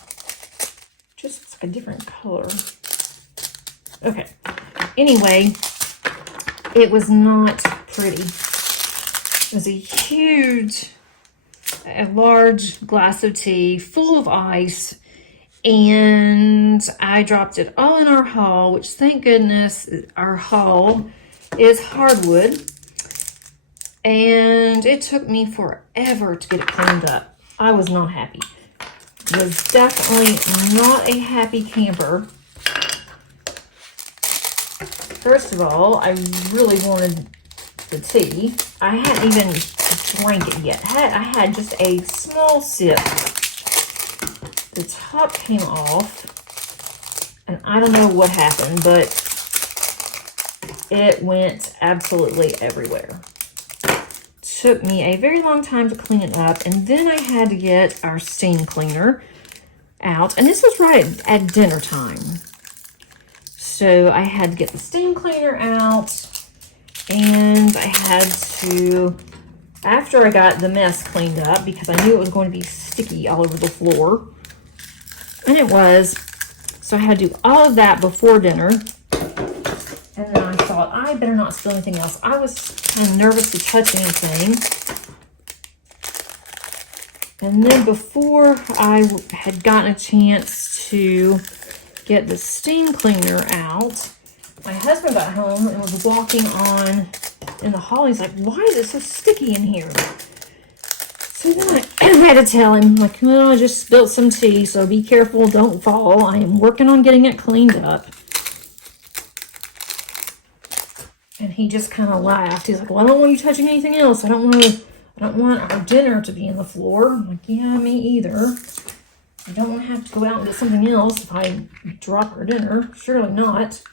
Just looks like a different color. Okay. Anyway, it was not pretty. It was a large glass of tea full of ice, and I dropped it all in our hall, which, thank goodness, our hall is hardwood. And it took me forever to get it cleaned up. I was not happy. Was definitely not a happy camper. First of all, I really wanted the tea. I hadn't even drank it yet. I had just a small sip. The top came off, and I don't know what happened, but it went absolutely everywhere. Took me a very long time to clean it up, and then I had to get our steam cleaner out, and this was right at dinner time. So I had to get the steam cleaner out, and I had to, after I got the mess cleaned up, because I knew it was going to be sticky all over the floor, and it was, so I had to do all of that before dinner. And then I thought, I better not spill anything else. I was kind of nervous to touch anything. And then before I had gotten a chance to get the steam cleaner out, my husband got home and was walking on in the hall. He's like, why is it so sticky in here? So then I had to tell him, like, well, I just spilled some tea, so be careful, don't fall. I am working on getting it cleaned up. And he just kind of laughed. He's like, well, I don't want you touching anything else. I don't want our dinner to be in the floor. I'm like, yeah, me either. I don't want to have to go out and get something else if I drop our dinner. Surely not.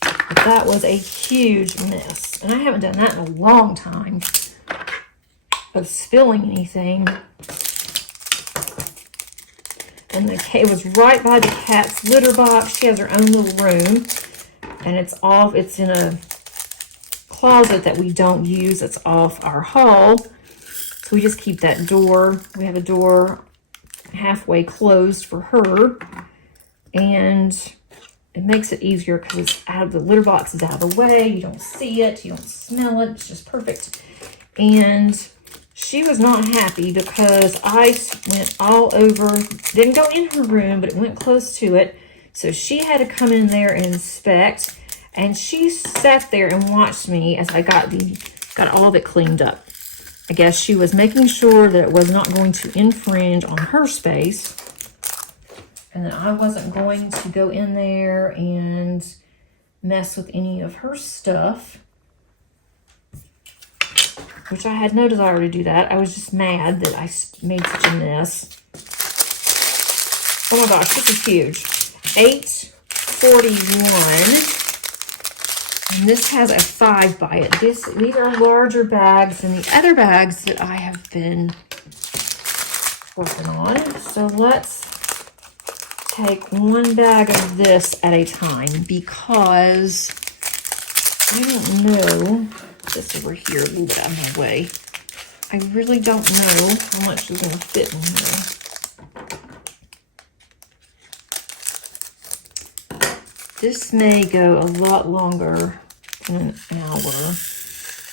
But that was a huge mess. And I haven't done that in a long time of spilling anything. And it was right by the cat's litter box. She has her own little room. And it's in a closet that we don't use. It's off our hall. So we just keep that door. We have a door halfway closed for her. And it makes it easier because it's out of the litter box is out of the way. You don't see it. You don't smell it. It's just perfect. And she was not happy because ice went all over. Didn't go in her room, but it went close to it. So she had to come in there and inspect, and she sat there and watched me as I got the got all of it cleaned up. I guess she was making sure that it was not going to infringe on her space, and that I wasn't going to go in there and mess with any of her stuff, which I had no desire to do that. I was just mad that I made such a mess. Oh my gosh, this is huge. $8.41. And this has a 5 by it. These are larger bags than the other bags that I have been working on. So let's take one bag of this at a time, because I don't know. This over here, a little bit out of my way. I really don't know how much is going to fit in here. This may go a lot longer than an hour.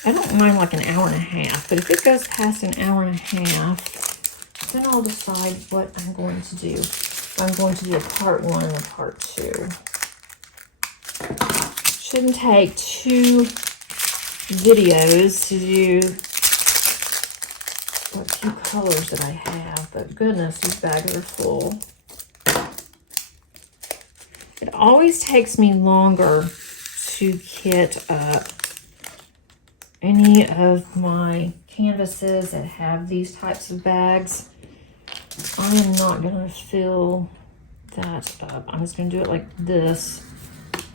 I don't mind like an hour and a half, but if it goes past an hour and a half, then I'll decide what I'm going to do. I'm going to do a part 1 and a part 2. Shouldn't take 2 videos to do a few colors that I have, but goodness, these bags are full. It always takes me longer to kit up any of my canvases that have these types of bags. I am not going to fill that up. I'm just going to do it like this,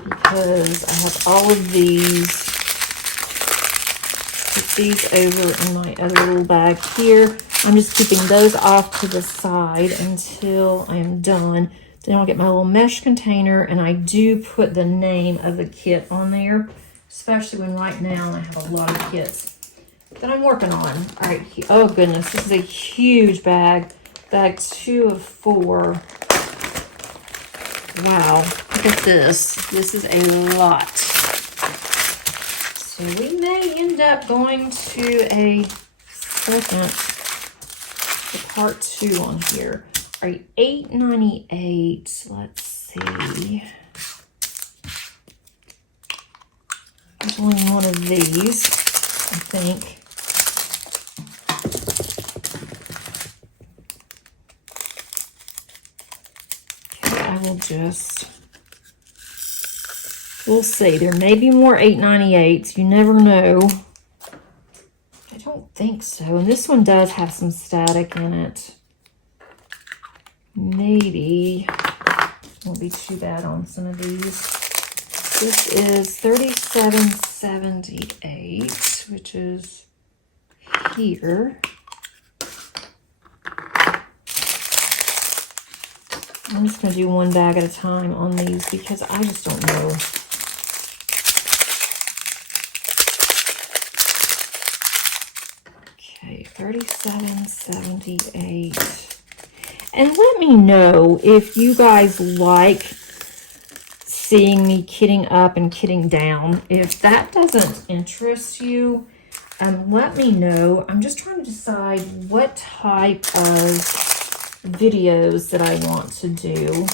because I have all of these. Put these over in my other little bag here. I'm just keeping those off to the side until I am done. Then I'll get my little mesh container, and I do put the name of the kit on there, especially when right now I have a lot of kits that I'm working on. All right, oh goodness, this is a huge bag. Bag 2 of 4. Wow, look at this. This is a lot. So we may end up going to a second, part 2 on here. All right, $8.98. Let's see. There's only one of these, I think. Okay, I will just... We'll see. There may be more $8.98. You never know. I don't think so. And this one does have some static in it. Maybe. Won't be too bad on some of these. This is $37.78, which is here. I'm just going to do one bag at a time on these because I just don't know. Okay, $37.78. And let me know if you guys like seeing me kitting up and kitting down. If that doesn't interest you, let me know. I'm just trying to decide what type of videos that I want to do.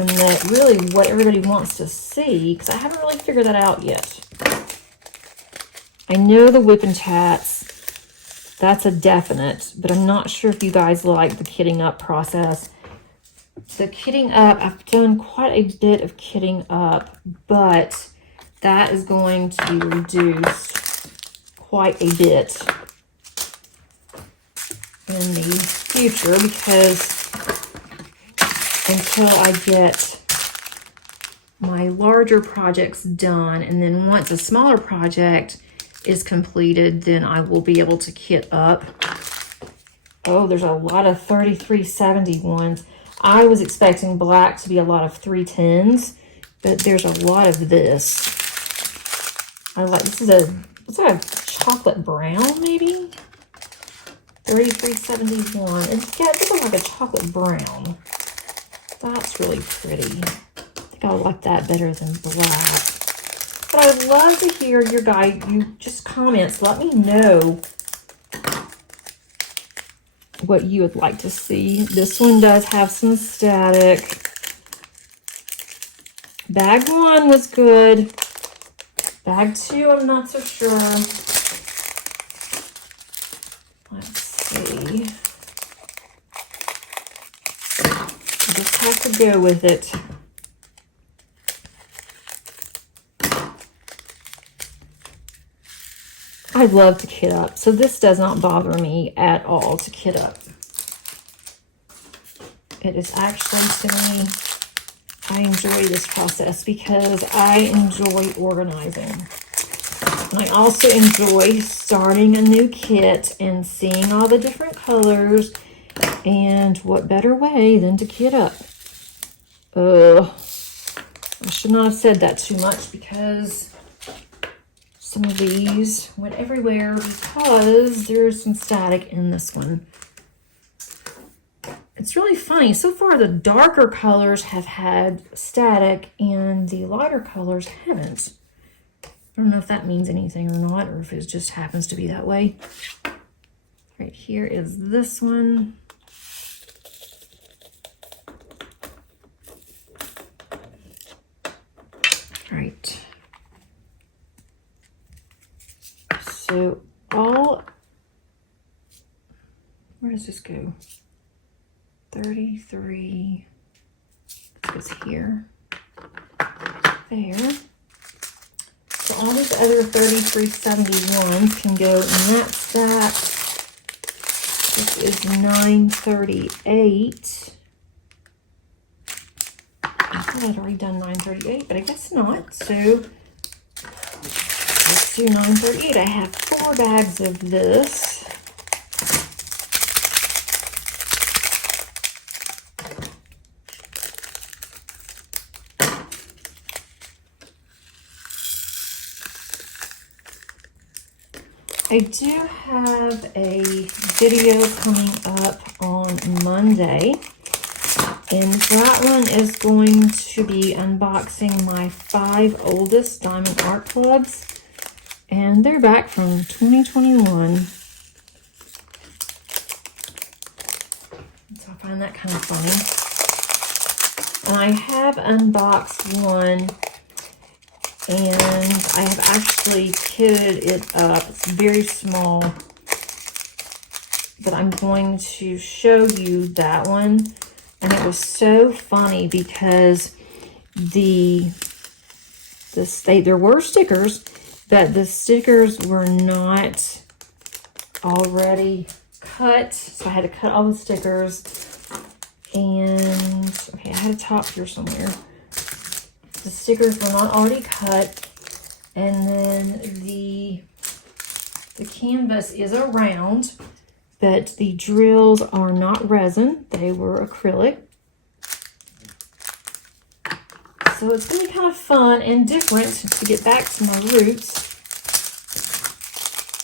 And that really what everybody wants to see, because I haven't really figured that out yet. I know the whip and chats. That's a definite, but I'm not sure if you guys like the kitting up process. The kitting up, I've done quite a bit of kitting up, but that is going to be reduced quite a bit in the future, because until I get my larger projects done, and then once a smaller project is completed, then I will be able to kit up. Oh, there's a lot of 3370 ones. I was expecting black to be a lot of 310s, but there's a lot of this. I like, this is a, what's that, a chocolate brown maybe? 3371. It's, yeah, this is like a chocolate brown. That's really pretty. I think I would like that better than black. But I would love to hear your guys, just comments. Let me know what you would like to see. This one does have some static. Bag 1 was good. Bag 2, I'm not so sure. Let's see. I just have to go with it. I love to kit up, so this does not bother me at all to kit up. It is actually, to me, I enjoy this process because I enjoy organizing. And I also enjoy starting a new kit and seeing all the different colors, and what better way than to kit up. I should not have said that too much because some of these went everywhere because there's some static in this one. It's really funny. So far, the darker colors have had static and the lighter colors haven't. I don't know if that means anything or not, or if it just happens to be that way. Right here is this one. Right. So where does this go? 33, it goes here, there. So all these other 3371s can go, and that's that. This is 938. I thought I'd already done 938, but I guess not. So let's do 938. I have 4 bags of this. I do have a video coming up on Monday, and that one is going to be unboxing my 5 oldest diamond art clubs, and they're back from 2021. So I find that kind of funny. And I have unboxed one, and I have actually kitted it up. It's very small, but I'm going to show you that one. And it was so funny because there were stickers, but the stickers were not already cut. So I had to cut all the stickers. And, okay, I had a top here somewhere. The stickers were not already cut, and then the canvas is a round, but the drills are not resin. They were acrylic. So it's going to be kind of fun and different to get back to my roots.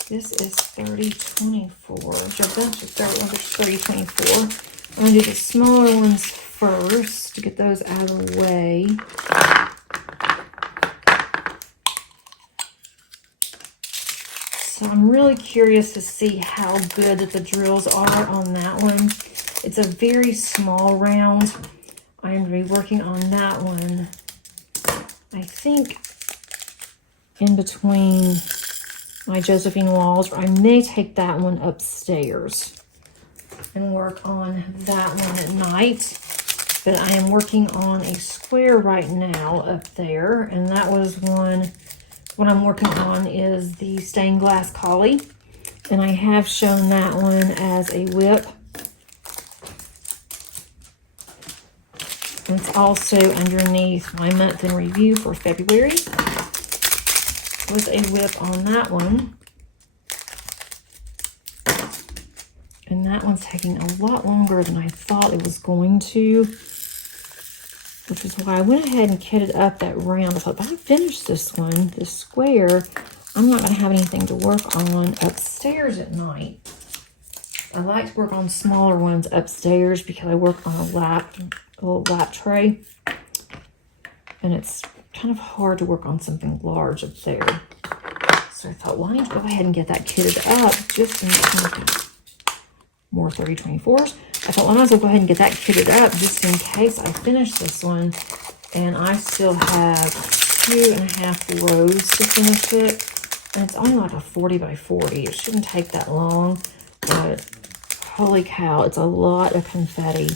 This is 3024. Jump down to 3024. I'm going to do the smaller ones first to get those out of the way. So I'm really curious to see how good that the drills are on that one. It's a very small round. I'm going to be working on that one, I think, in between my Josephine walls. I may take that one upstairs and work on that one at night. But I am working on a square right now up there, and that was one. What I'm working on is the stained glass collie, and I have shown that one as a whip. And it's also underneath my month in review for February. Was a whip on that one. And that one's taking a lot longer than I thought it was going to, which is why I went ahead and kitted up that round. I thought, if I finish this one, this square, I'm not going to have anything to work on upstairs at night. I like to work on smaller ones upstairs because I work on a little lap tray, and it's kind of hard to work on something large up there. So I thought, why don't you go ahead and get that kitted up just in case. More 3024s. I thought, well, I might as well go ahead and get that kitted up just in case I finish this one and I still have 2.5 rows to finish it. And it's only like a 40 by 40. It shouldn't take that long, but holy cow, it's a lot of confetti.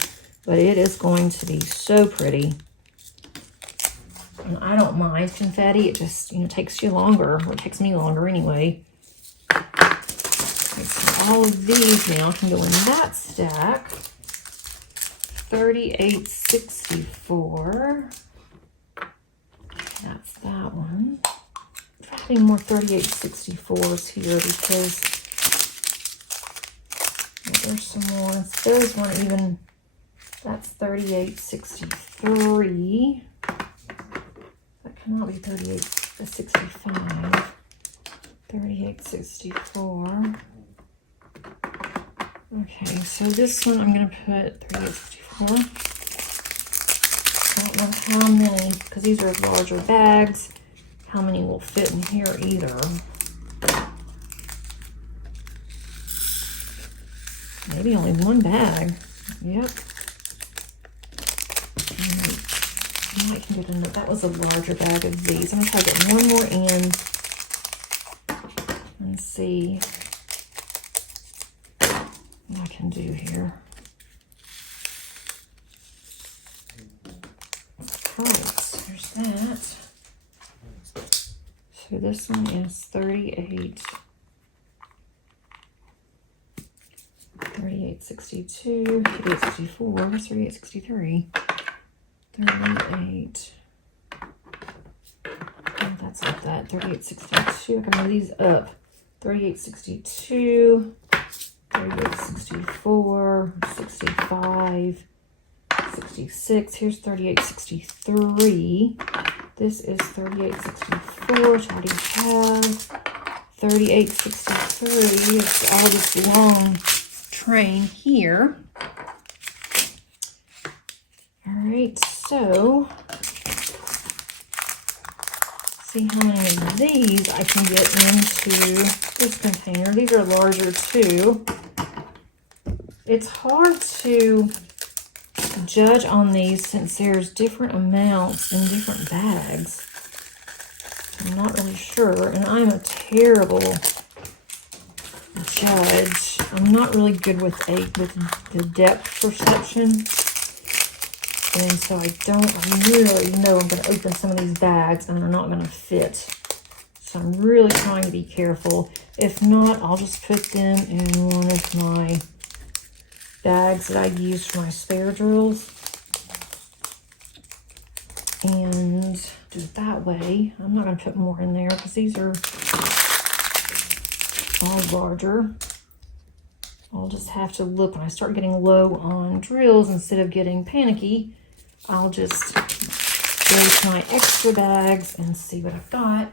But it is going to be so pretty. And I don't mind confetti. It just, takes you longer, or it takes me longer anyway. Okay, so all of these now can go in that stack. 3864. That's that one. Any more 3864s here because there's some more. Those weren't even, that's 3863. That cannot be 3865. 3864. Okay, so this one I'm going to put 3864. I don't know how many, because these are larger bags. How many will fit in here either. Maybe only one bag. Yep. I might can get in. That was a larger bag of these. I'm going to try to get one more in and see what I can do here. All right, there's that. So this one is 3862, 3864, 3863, 38. Oh, that's not that. 3862. I can move these up. 3862, 3864, 65, 66. Here's 3863. This is 3864, which I already have. 3863 is all this long train here. All right, so see how many of these I can get into this container. These are larger too. It's hard to judge on these since there's different amounts in different bags. I'm not really sure, and I'm a terrible judge. I'm not really good with the depth perception, and so I really know I'm going to open some of these bags and they're not going to fit. So I'm really trying to be careful. If not, I'll just put them in one of my bags that I use for my spare drills and do it that way. I'm not going to put more in there because these are all larger. I'll just have to look when I start getting low on drills. Instead of getting panicky, I'll just go to my extra bags and see what I've got.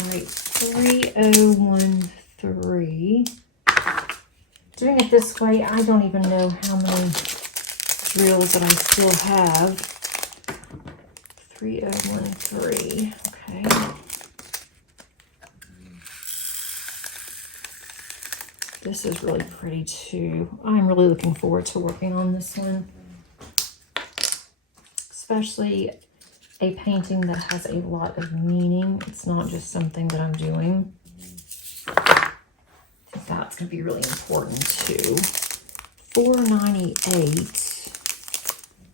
All right, 3013. Doing it this way, I don't even know how many drills that I still have. 3013, okay. This is really pretty too. I'm really looking forward to working on this one. Especially a painting that has a lot of meaning. It's not just something that I'm doing. That's going to be really important too. 498.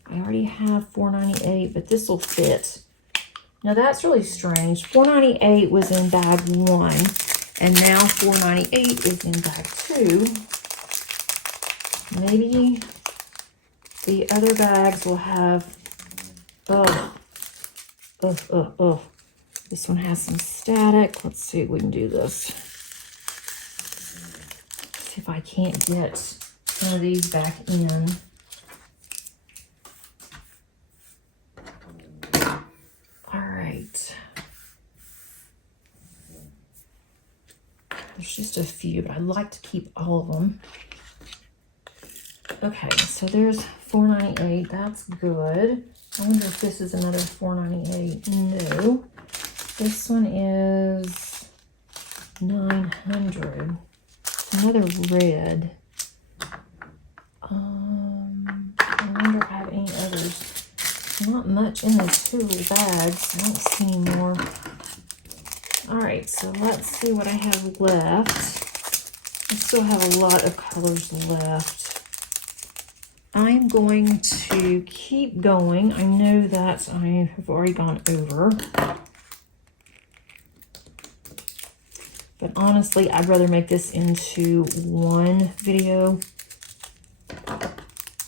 I already have 498, but this will fit. Now that's really strange. 498 was in bag 1, and now 498 is in bag 2. Maybe the other bags will have, this one has some static. Let's see if we can do this. See if I can't get some of these back in. All right. There's just a few, but I like to keep all of them. Okay, so there's 498. That's good. I wonder if this is another 498. No. This one is 900. Another red. I wonder if I have any others. There's not much in those two little bags. I don't see any more. Alright, so let's see what I have left. I still have a lot of colors left. I'm going to keep going. I know that I have already gone over. But honestly, I'd rather make this into one video.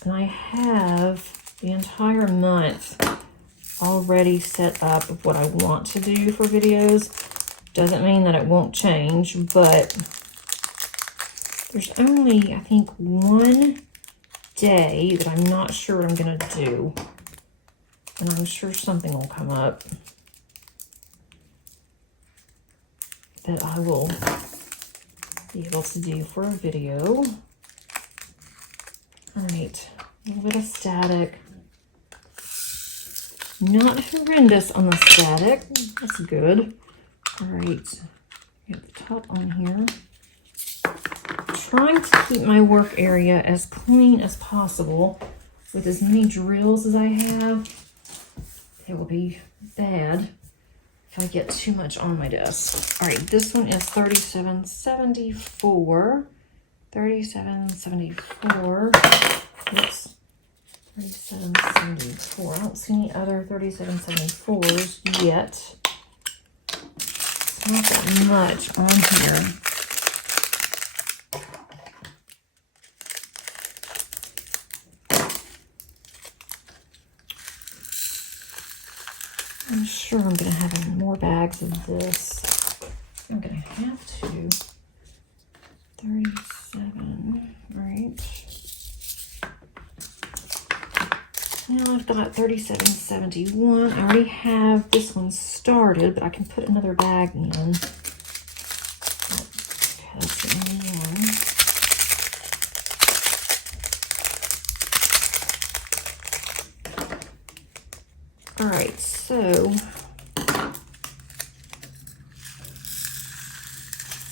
And I have the entire month already set up of what I want to do for videos. Doesn't mean that it won't change, but there's only, I think, one day that I'm not sure what I'm going to do. And I'm sure something will come up that I will be able to do for a video. All right, a little bit of static. Not horrendous on the static. That's good. All right, get the top on here. Trying to keep my work area as clean as possible with as many drills as I have. It will be bad if I get too much on my desk. All right, this one is 3774. 3774. Oops. 3774. I don't see any other 3774s yet. Not that much on here. I'm sure I'm going to have more bags of this. I'm going to have to. 37, right? Now I've got 3771. I already have this one started, but I can put another bag in. Okay, that's the only one. All right, so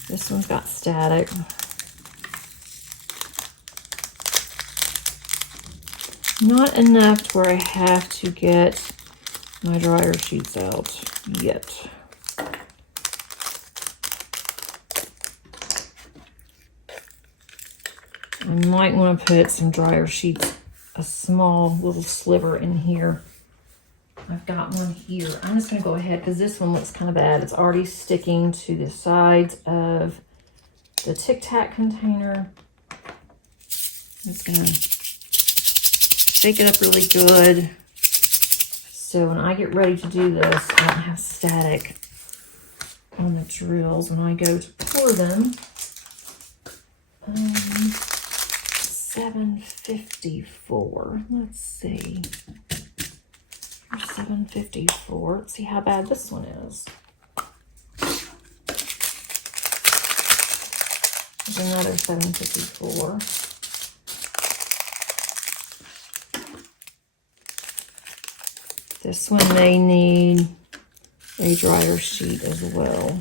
this one's got static. Not enough to where I have to get my dryer sheets out yet. I might want to put some dryer sheets, a small little sliver in here. I've got one here. I'm just going to go ahead because this one looks kind of bad. It's already sticking to the sides of the Tic Tac container. I'm just going to shake it up really good. So when I get ready to do this, I don't have static on the drills when I go to pour them. 754. Let's see. 754. Let's see how bad this one is. There's another 754. This one may need a dryer sheet as well.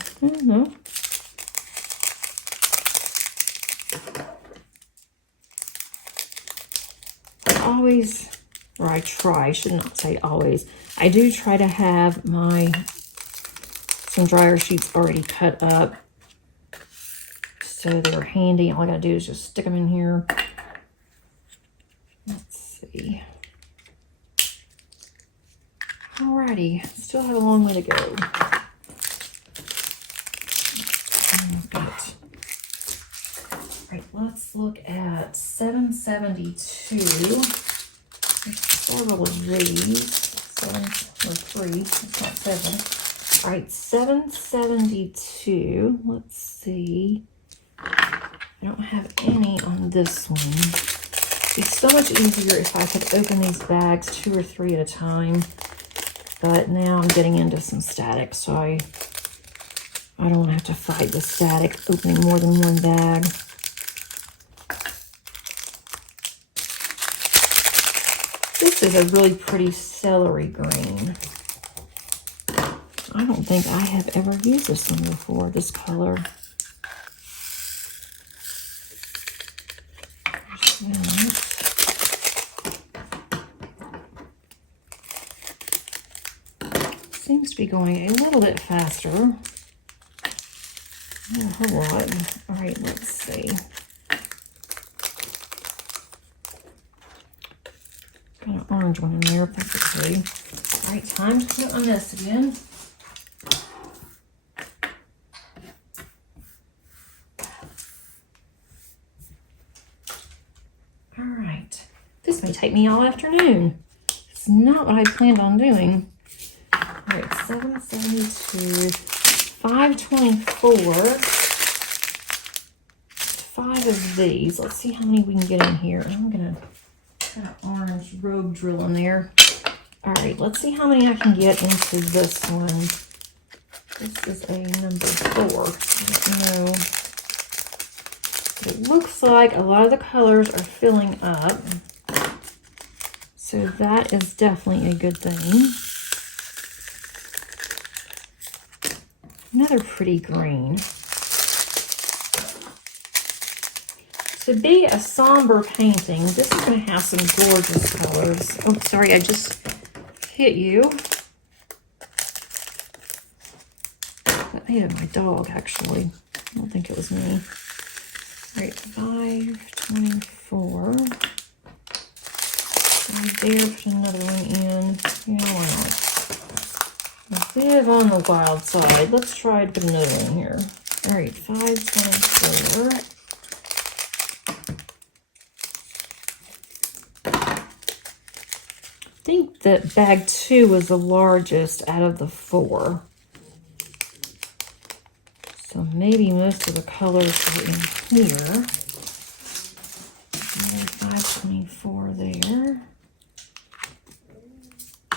I try, I should not say always. I do try to have some dryer sheets already cut up so they're handy. All I gotta do is just stick them in here. Let's see. Alrighty, still have a long way to go. Alright, let's look at 772. There's several of these. 7 or 3. It's not 7. Alright, 772. Let's see. I don't have any on this one. It'd be so much easier if I could open these bags 2 or 3 at a time. But now I'm getting into some static, so I don't want to have to fight the static opening more than one bag. This is a really pretty celery green. I don't think I have ever used this one before, this color. seems to be going a little bit faster. Not a whole lot. All right, let's see. Got an orange one in there, that's okay. All right, time to put on this again. All right, this may take me all afternoon. It's not what I planned on doing. All right, 772, 524. 5 of these. Let's see how many we can get in here. I'm gonna put an orange rogue drill in there. All right, let's see how many I can get into this one. This is a number 4. I don't know. It looks like a lot of the colors are filling up. So that is definitely a good thing. Another pretty green. To be a somber painting, this is going to have some gorgeous colors. Oh, sorry, I just hit you. That may have been my dog, actually. I don't think it was me. All right, 524. Right there, put another one in. Yeah, why not? A bit on the wild side. Let's try to put another one in here. All right, 524. I think that bag 2 was the largest out of the 4. So maybe most of the colors are in here. 524 there.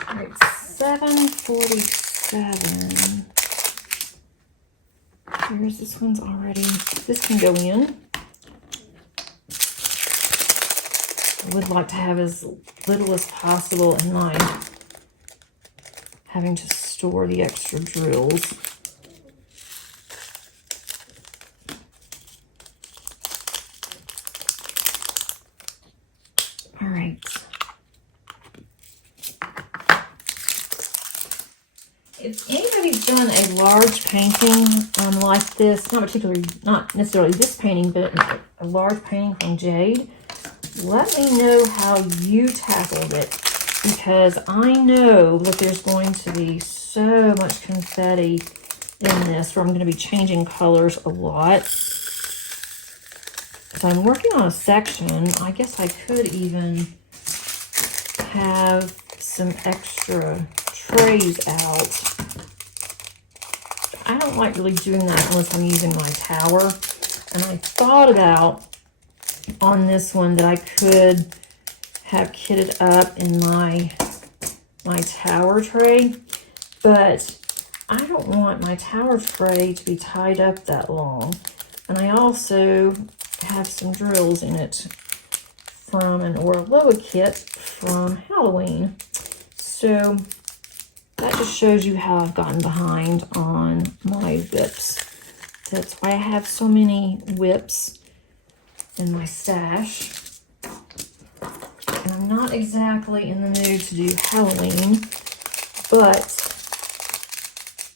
All right, 747. Here's this one's already. This can go in. I would like to have as little as possible in mind having to store the extra drills. All right. If anybody's done a large painting like this, not necessarily this painting, but a large painting from jade, let me know how you tackled it, because I know that there's going to be so much confetti in this where I'm going to be changing colors a lot. So I'm working on a section. I guess I could even have some extra trays out. I don't like really doing that unless I'm using my tower. And I thought about on this one that I could have kitted up in my tower tray, but I don't want my tower tray to be tied up that long. And I also have some drills in it from an Oraloa kit from Halloween. So that just shows you how I've gotten behind on my whips. That's why I have so many whips in my stash. And I'm not exactly in the mood to do Halloween, but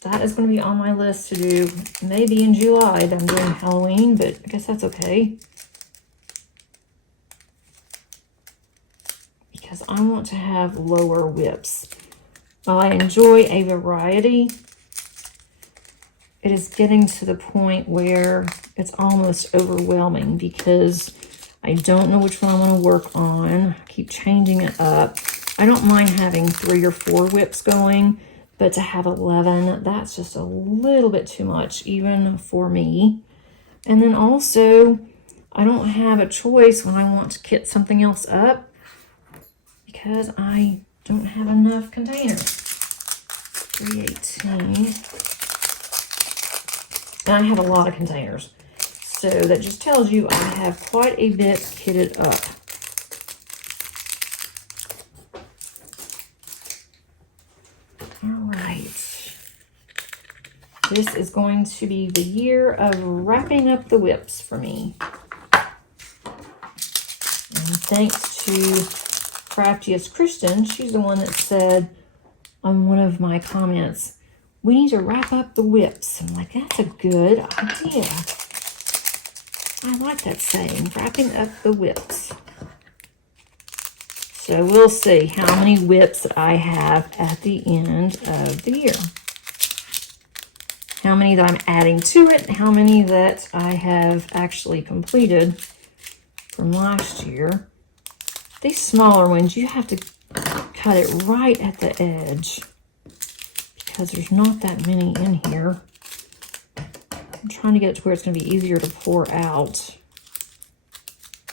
that is going to be on my list to do maybe in July that I'm doing Halloween, but I guess that's okay. Because I want to have lower whips. While I enjoy a variety, it is getting to the point where it's almost overwhelming because I don't know which one I want to work on. I keep changing it up. I don't mind having 3 or 4 whips going, but to have 11, that's just a little bit too much, even for me. And then also, I don't have a choice when I want to kit something else up because I don't have enough containers. 318. And I have a lot of containers. So that just tells you I have quite a bit kitted up. All right. This is going to be the year of wrapping up the whips for me. And thanks to Crafty Kristen, she's the one that said, on one of my comments, we need to wrap up the whips. I'm like, that's a good idea. I like that saying, wrapping up the whips. So we'll see how many whips that I have at the end of the year. How many that I'm adding to it, how many that I have actually completed from last year. These smaller ones, you have to cut it right at the edge because there's not that many in here. I'm trying to get it to where it's going to be easier to pour out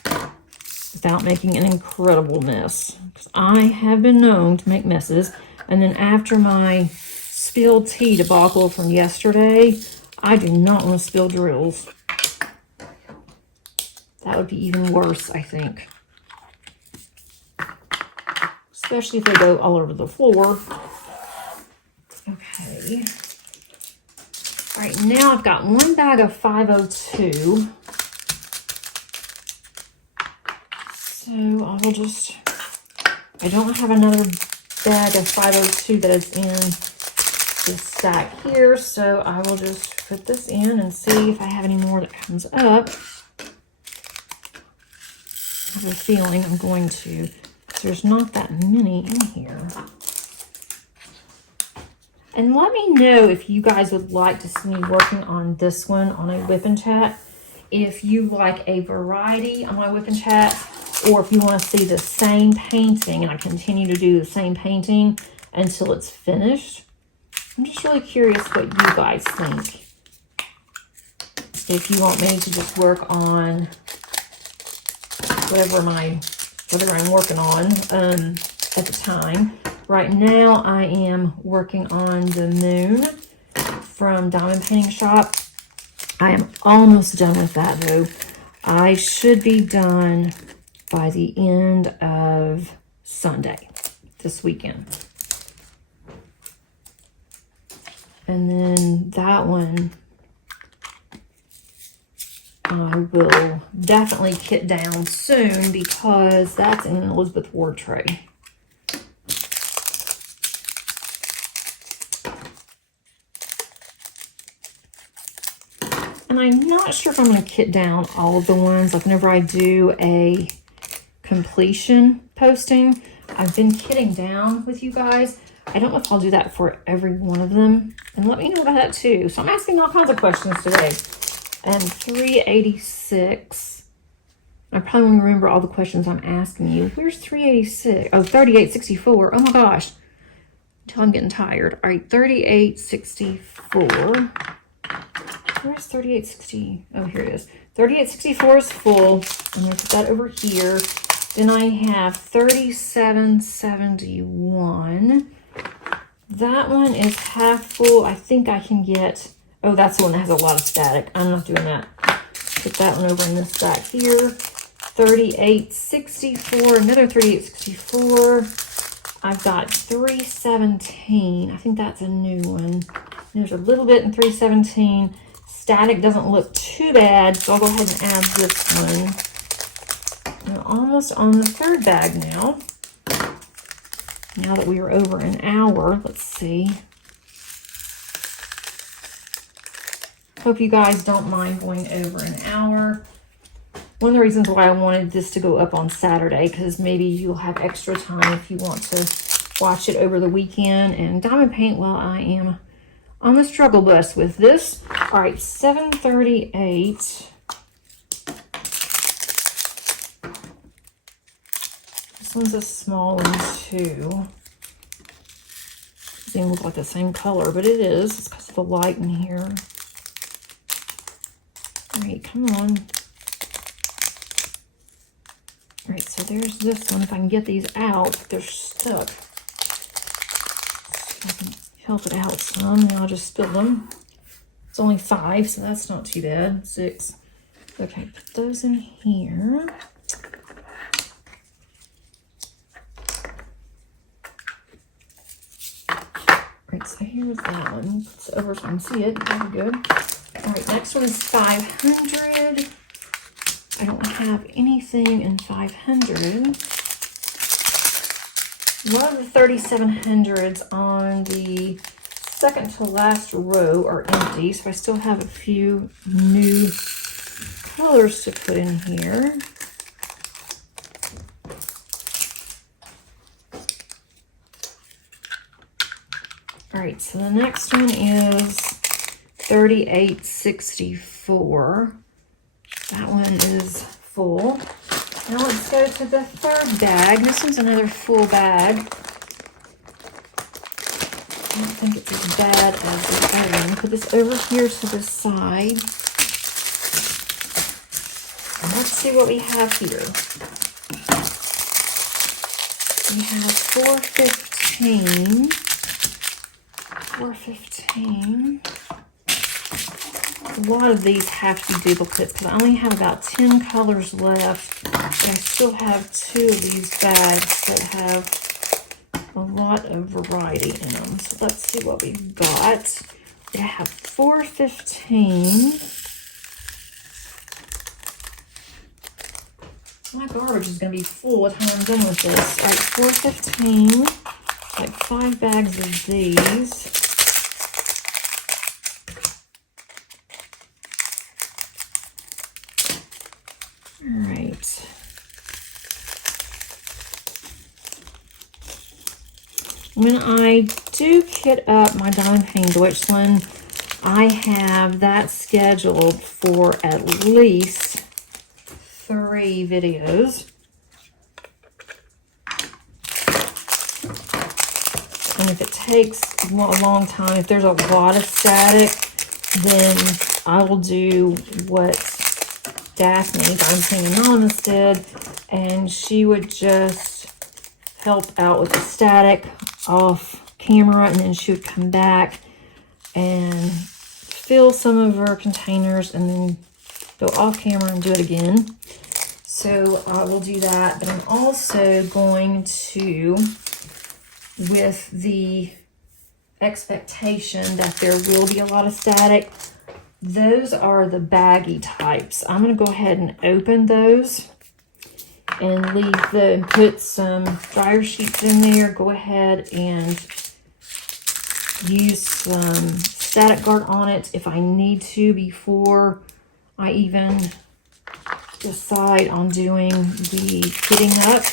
without making an incredible mess. Because I have been known to make messes, and then after my spilled tea debacle from yesterday, I do not want to spill drills. That would be even worse, I think. Especially if they go all over the floor. Okay. All right, now I've got one bag of 502. So I will just, I don't have another bag of 502 that is in this stack here, so I will just put this in and see if I have any more that comes up. I have a feeling I'm going to, because there's not that many in here. And let me know if you guys would like to see me working on this one on a whip and chat. If you like a variety on my whip and chat, or if you want to see the same painting and I continue to do the same painting until it's finished. I'm just really curious what you guys think. If you want me to just work on whatever I'm working on at the time. Right now I am working on the moon from Diamond Painting Shop. I am almost done with that though. I should be done by the end of Sunday, this weekend. And then that one, I will definitely kit down soon because that's in an Elizabeth Ward tray. And I'm not sure if I'm going to kit down all of the ones. Like whenever I do a completion posting, I've been kitting down with you guys. I don't know if I'll do that for every one of them. And let me know about that too. So I'm asking all kinds of questions today. And 386. I probably won't remember all the questions I'm asking you. Where's 386? Oh, 3864. Oh my gosh. Until I'm getting tired. All right, 3864. Where's 3860? Oh, here it is. 3864 is full. I'm going to put that over here. Then I have 3771. That one is half full. I think I can get, oh, that's the one that has a lot of static. I'm not doing that. Put that one over in this stack here. 3864, another 3864. I've got 317. I think that's a new one. There's a little bit in 317. Static doesn't look too bad, so I'll go ahead and add this one. I'm almost on the third bag now. Now that we are over an hour, let's see. Hope you guys don't mind going over an hour. One of the reasons why I wanted this to go up on Saturday, because maybe you'll have extra time if you want to watch it over the weekend and diamond paint while I am on the struggle bus with this. All right, 738. This one's a small one too. Doesn't even look like the same color, but it is. It's because of the light in here. All right, come on. All right, so there's this one. If I can get these out, they're stuck. So I can help it out some, and I'll just spill them. It's only 5, so that's not too bad. 6. Okay, put those in here. Right, so here's that one. It's over so I can see it. Very good. All right, next one is 500. I don't have anything in 500. A lot of the 3700s on the second to last row are empty, so I still have a few new colors to put in here. All right, so the next one is 3864. That one is full. Now let's go to the third bag. This one's another full bag. I don't think it's as bad as the other one. Put this over here to the side. And let's see what we have here. We have 415. 415. A lot of these have to be duplicates because I only have about 10 colors left. But I still have 2 of these bags that have a lot of variety in them. So let's see what we've got. We have 415. My garbage is going to be full by the time I'm done with this. All right, 415. Like 5 bags of these. All right. When I do kit up my diamond painting Deutschland, I have that scheduled for at least 3 videos. And if it takes a long time, if there's a lot of static, then I will do what Daphne, Diamond Painting Anonymous, did, and she would just help out with the static off camera, and then she would come back and fill some of her containers and then go off camera and do it again. So I will do that, but I'm also going to, with the expectation that there will be a lot of static, those are the baggy types. I'm going to go ahead and open those and put some dryer sheets in there. Go ahead and use some static guard on it if I need to before I even decide on doing the kitting up.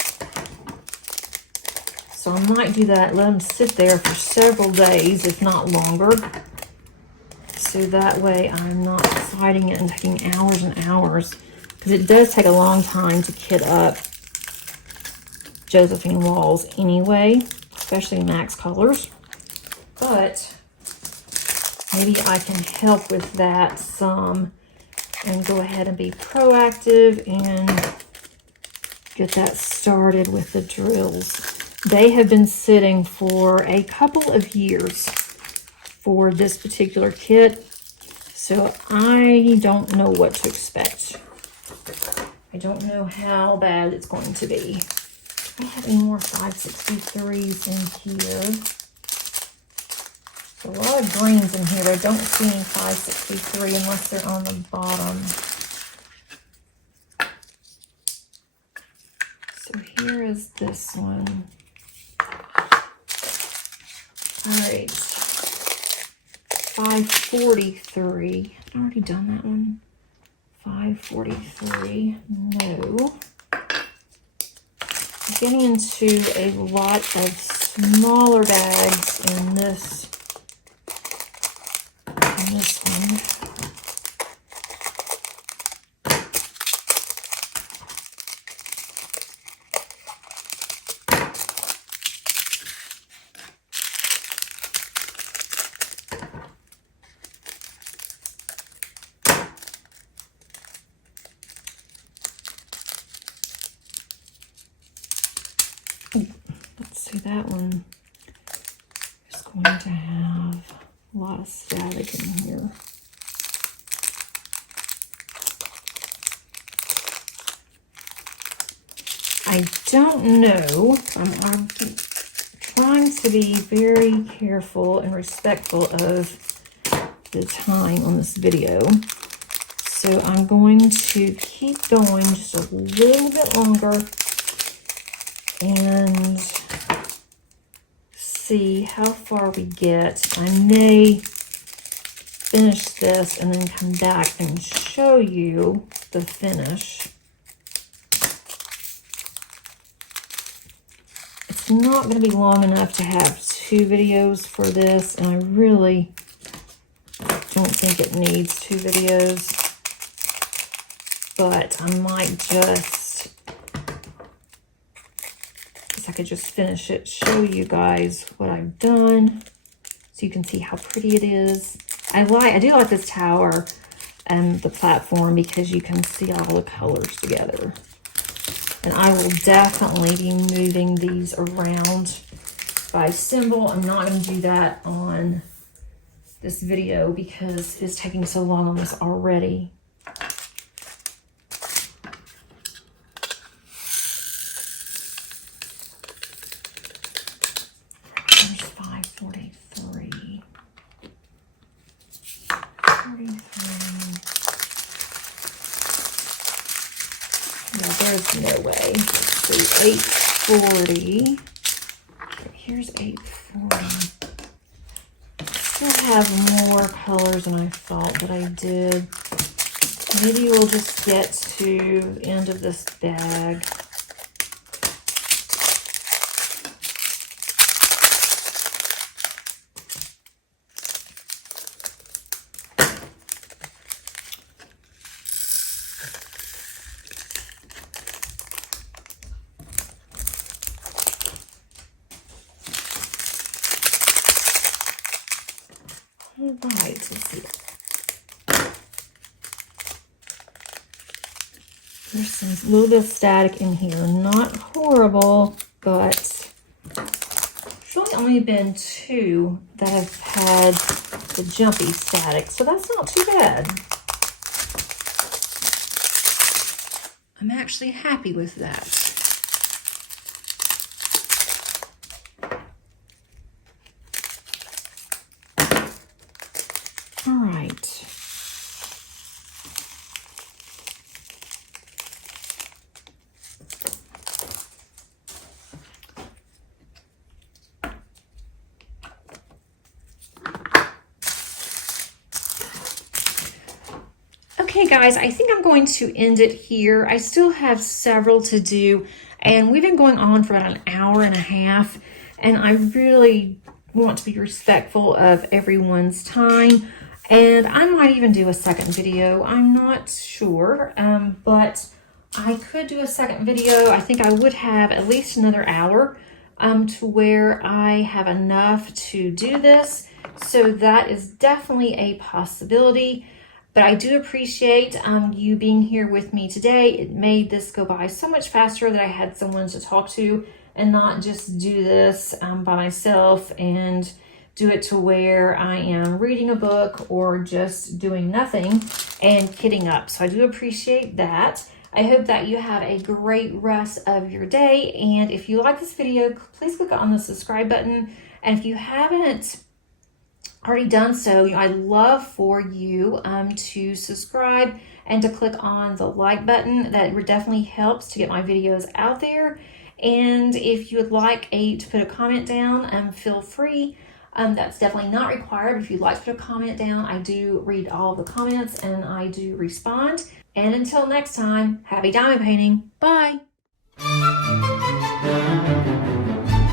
So I might do that, let them sit there for several days, if not longer. So that way I'm not fighting it and taking hours and hours. Because it does take a long time to kit up Josephine walls anyway, especially Max colors. But maybe I can help with that some and go ahead and be proactive and get that started with the drills. They have been sitting for a couple of years for this particular kit, so I don't know what to expect. I don't know how bad it's going to be. Do I have any more 563s in here? There's a lot of greens in here, but I don't see any 563 unless they're on the bottom. So here is this one. All right, 543. I've already done that one. 543. No. Getting into a lot of smaller bags in this one. Let's see, that one is going to have a lot of static in here. I don't know. I'm trying to be very careful and respectful of the time on this video. So I'm going to keep going just a little bit longer and see how far we get. I may finish this and then come back and show you the finish. It's not going to be long enough to have 2 videos for this, and I really don't think it needs 2 videos, but I might just, if I could just finish it, show you guys what I've done so you can see how pretty it is. I do like this tower and the platform because you can see all the colors together. And I will definitely be moving these around by symbol. I'm not going to do that on this video because it's taking so long on this already. There's 543. 43. No, there's no way. Let's see, 840. Okay, here's 840. Still have more colors than I thought that I did. Maybe we'll just get to the end of this bag. All right, let's see. There's some little bit of static in here. Not horrible, but there's really only been 2 that have had the jumpy static, so that's not too bad. I'm actually happy with that. All right. Okay, guys, I think I'm going to end it here. I still have several to do, and we've been going on for about an hour and a half, and I really want to be respectful of everyone's time. And I might even do a second video. I'm not sure, but I could do a second video. I think I would have at least another hour to where I have enough to do this. So that is definitely a possibility. But I do appreciate you being here with me today. It made this go by so much faster that I had someone to talk to and not just do this by myself and do it to where I am reading a book or just doing nothing and kidding up. So I do appreciate that. I hope that you have a great rest of your day. And if you like this video, please click on the subscribe button. And if you haven't already done so, I'd love for you to subscribe and to click on the like button. That definitely helps to get my videos out there. And if you would like to put a comment down, feel free. That's definitely not required. If you'd like to put a comment down, I do read all the comments and I do respond. And until next time, happy diamond painting. Bye.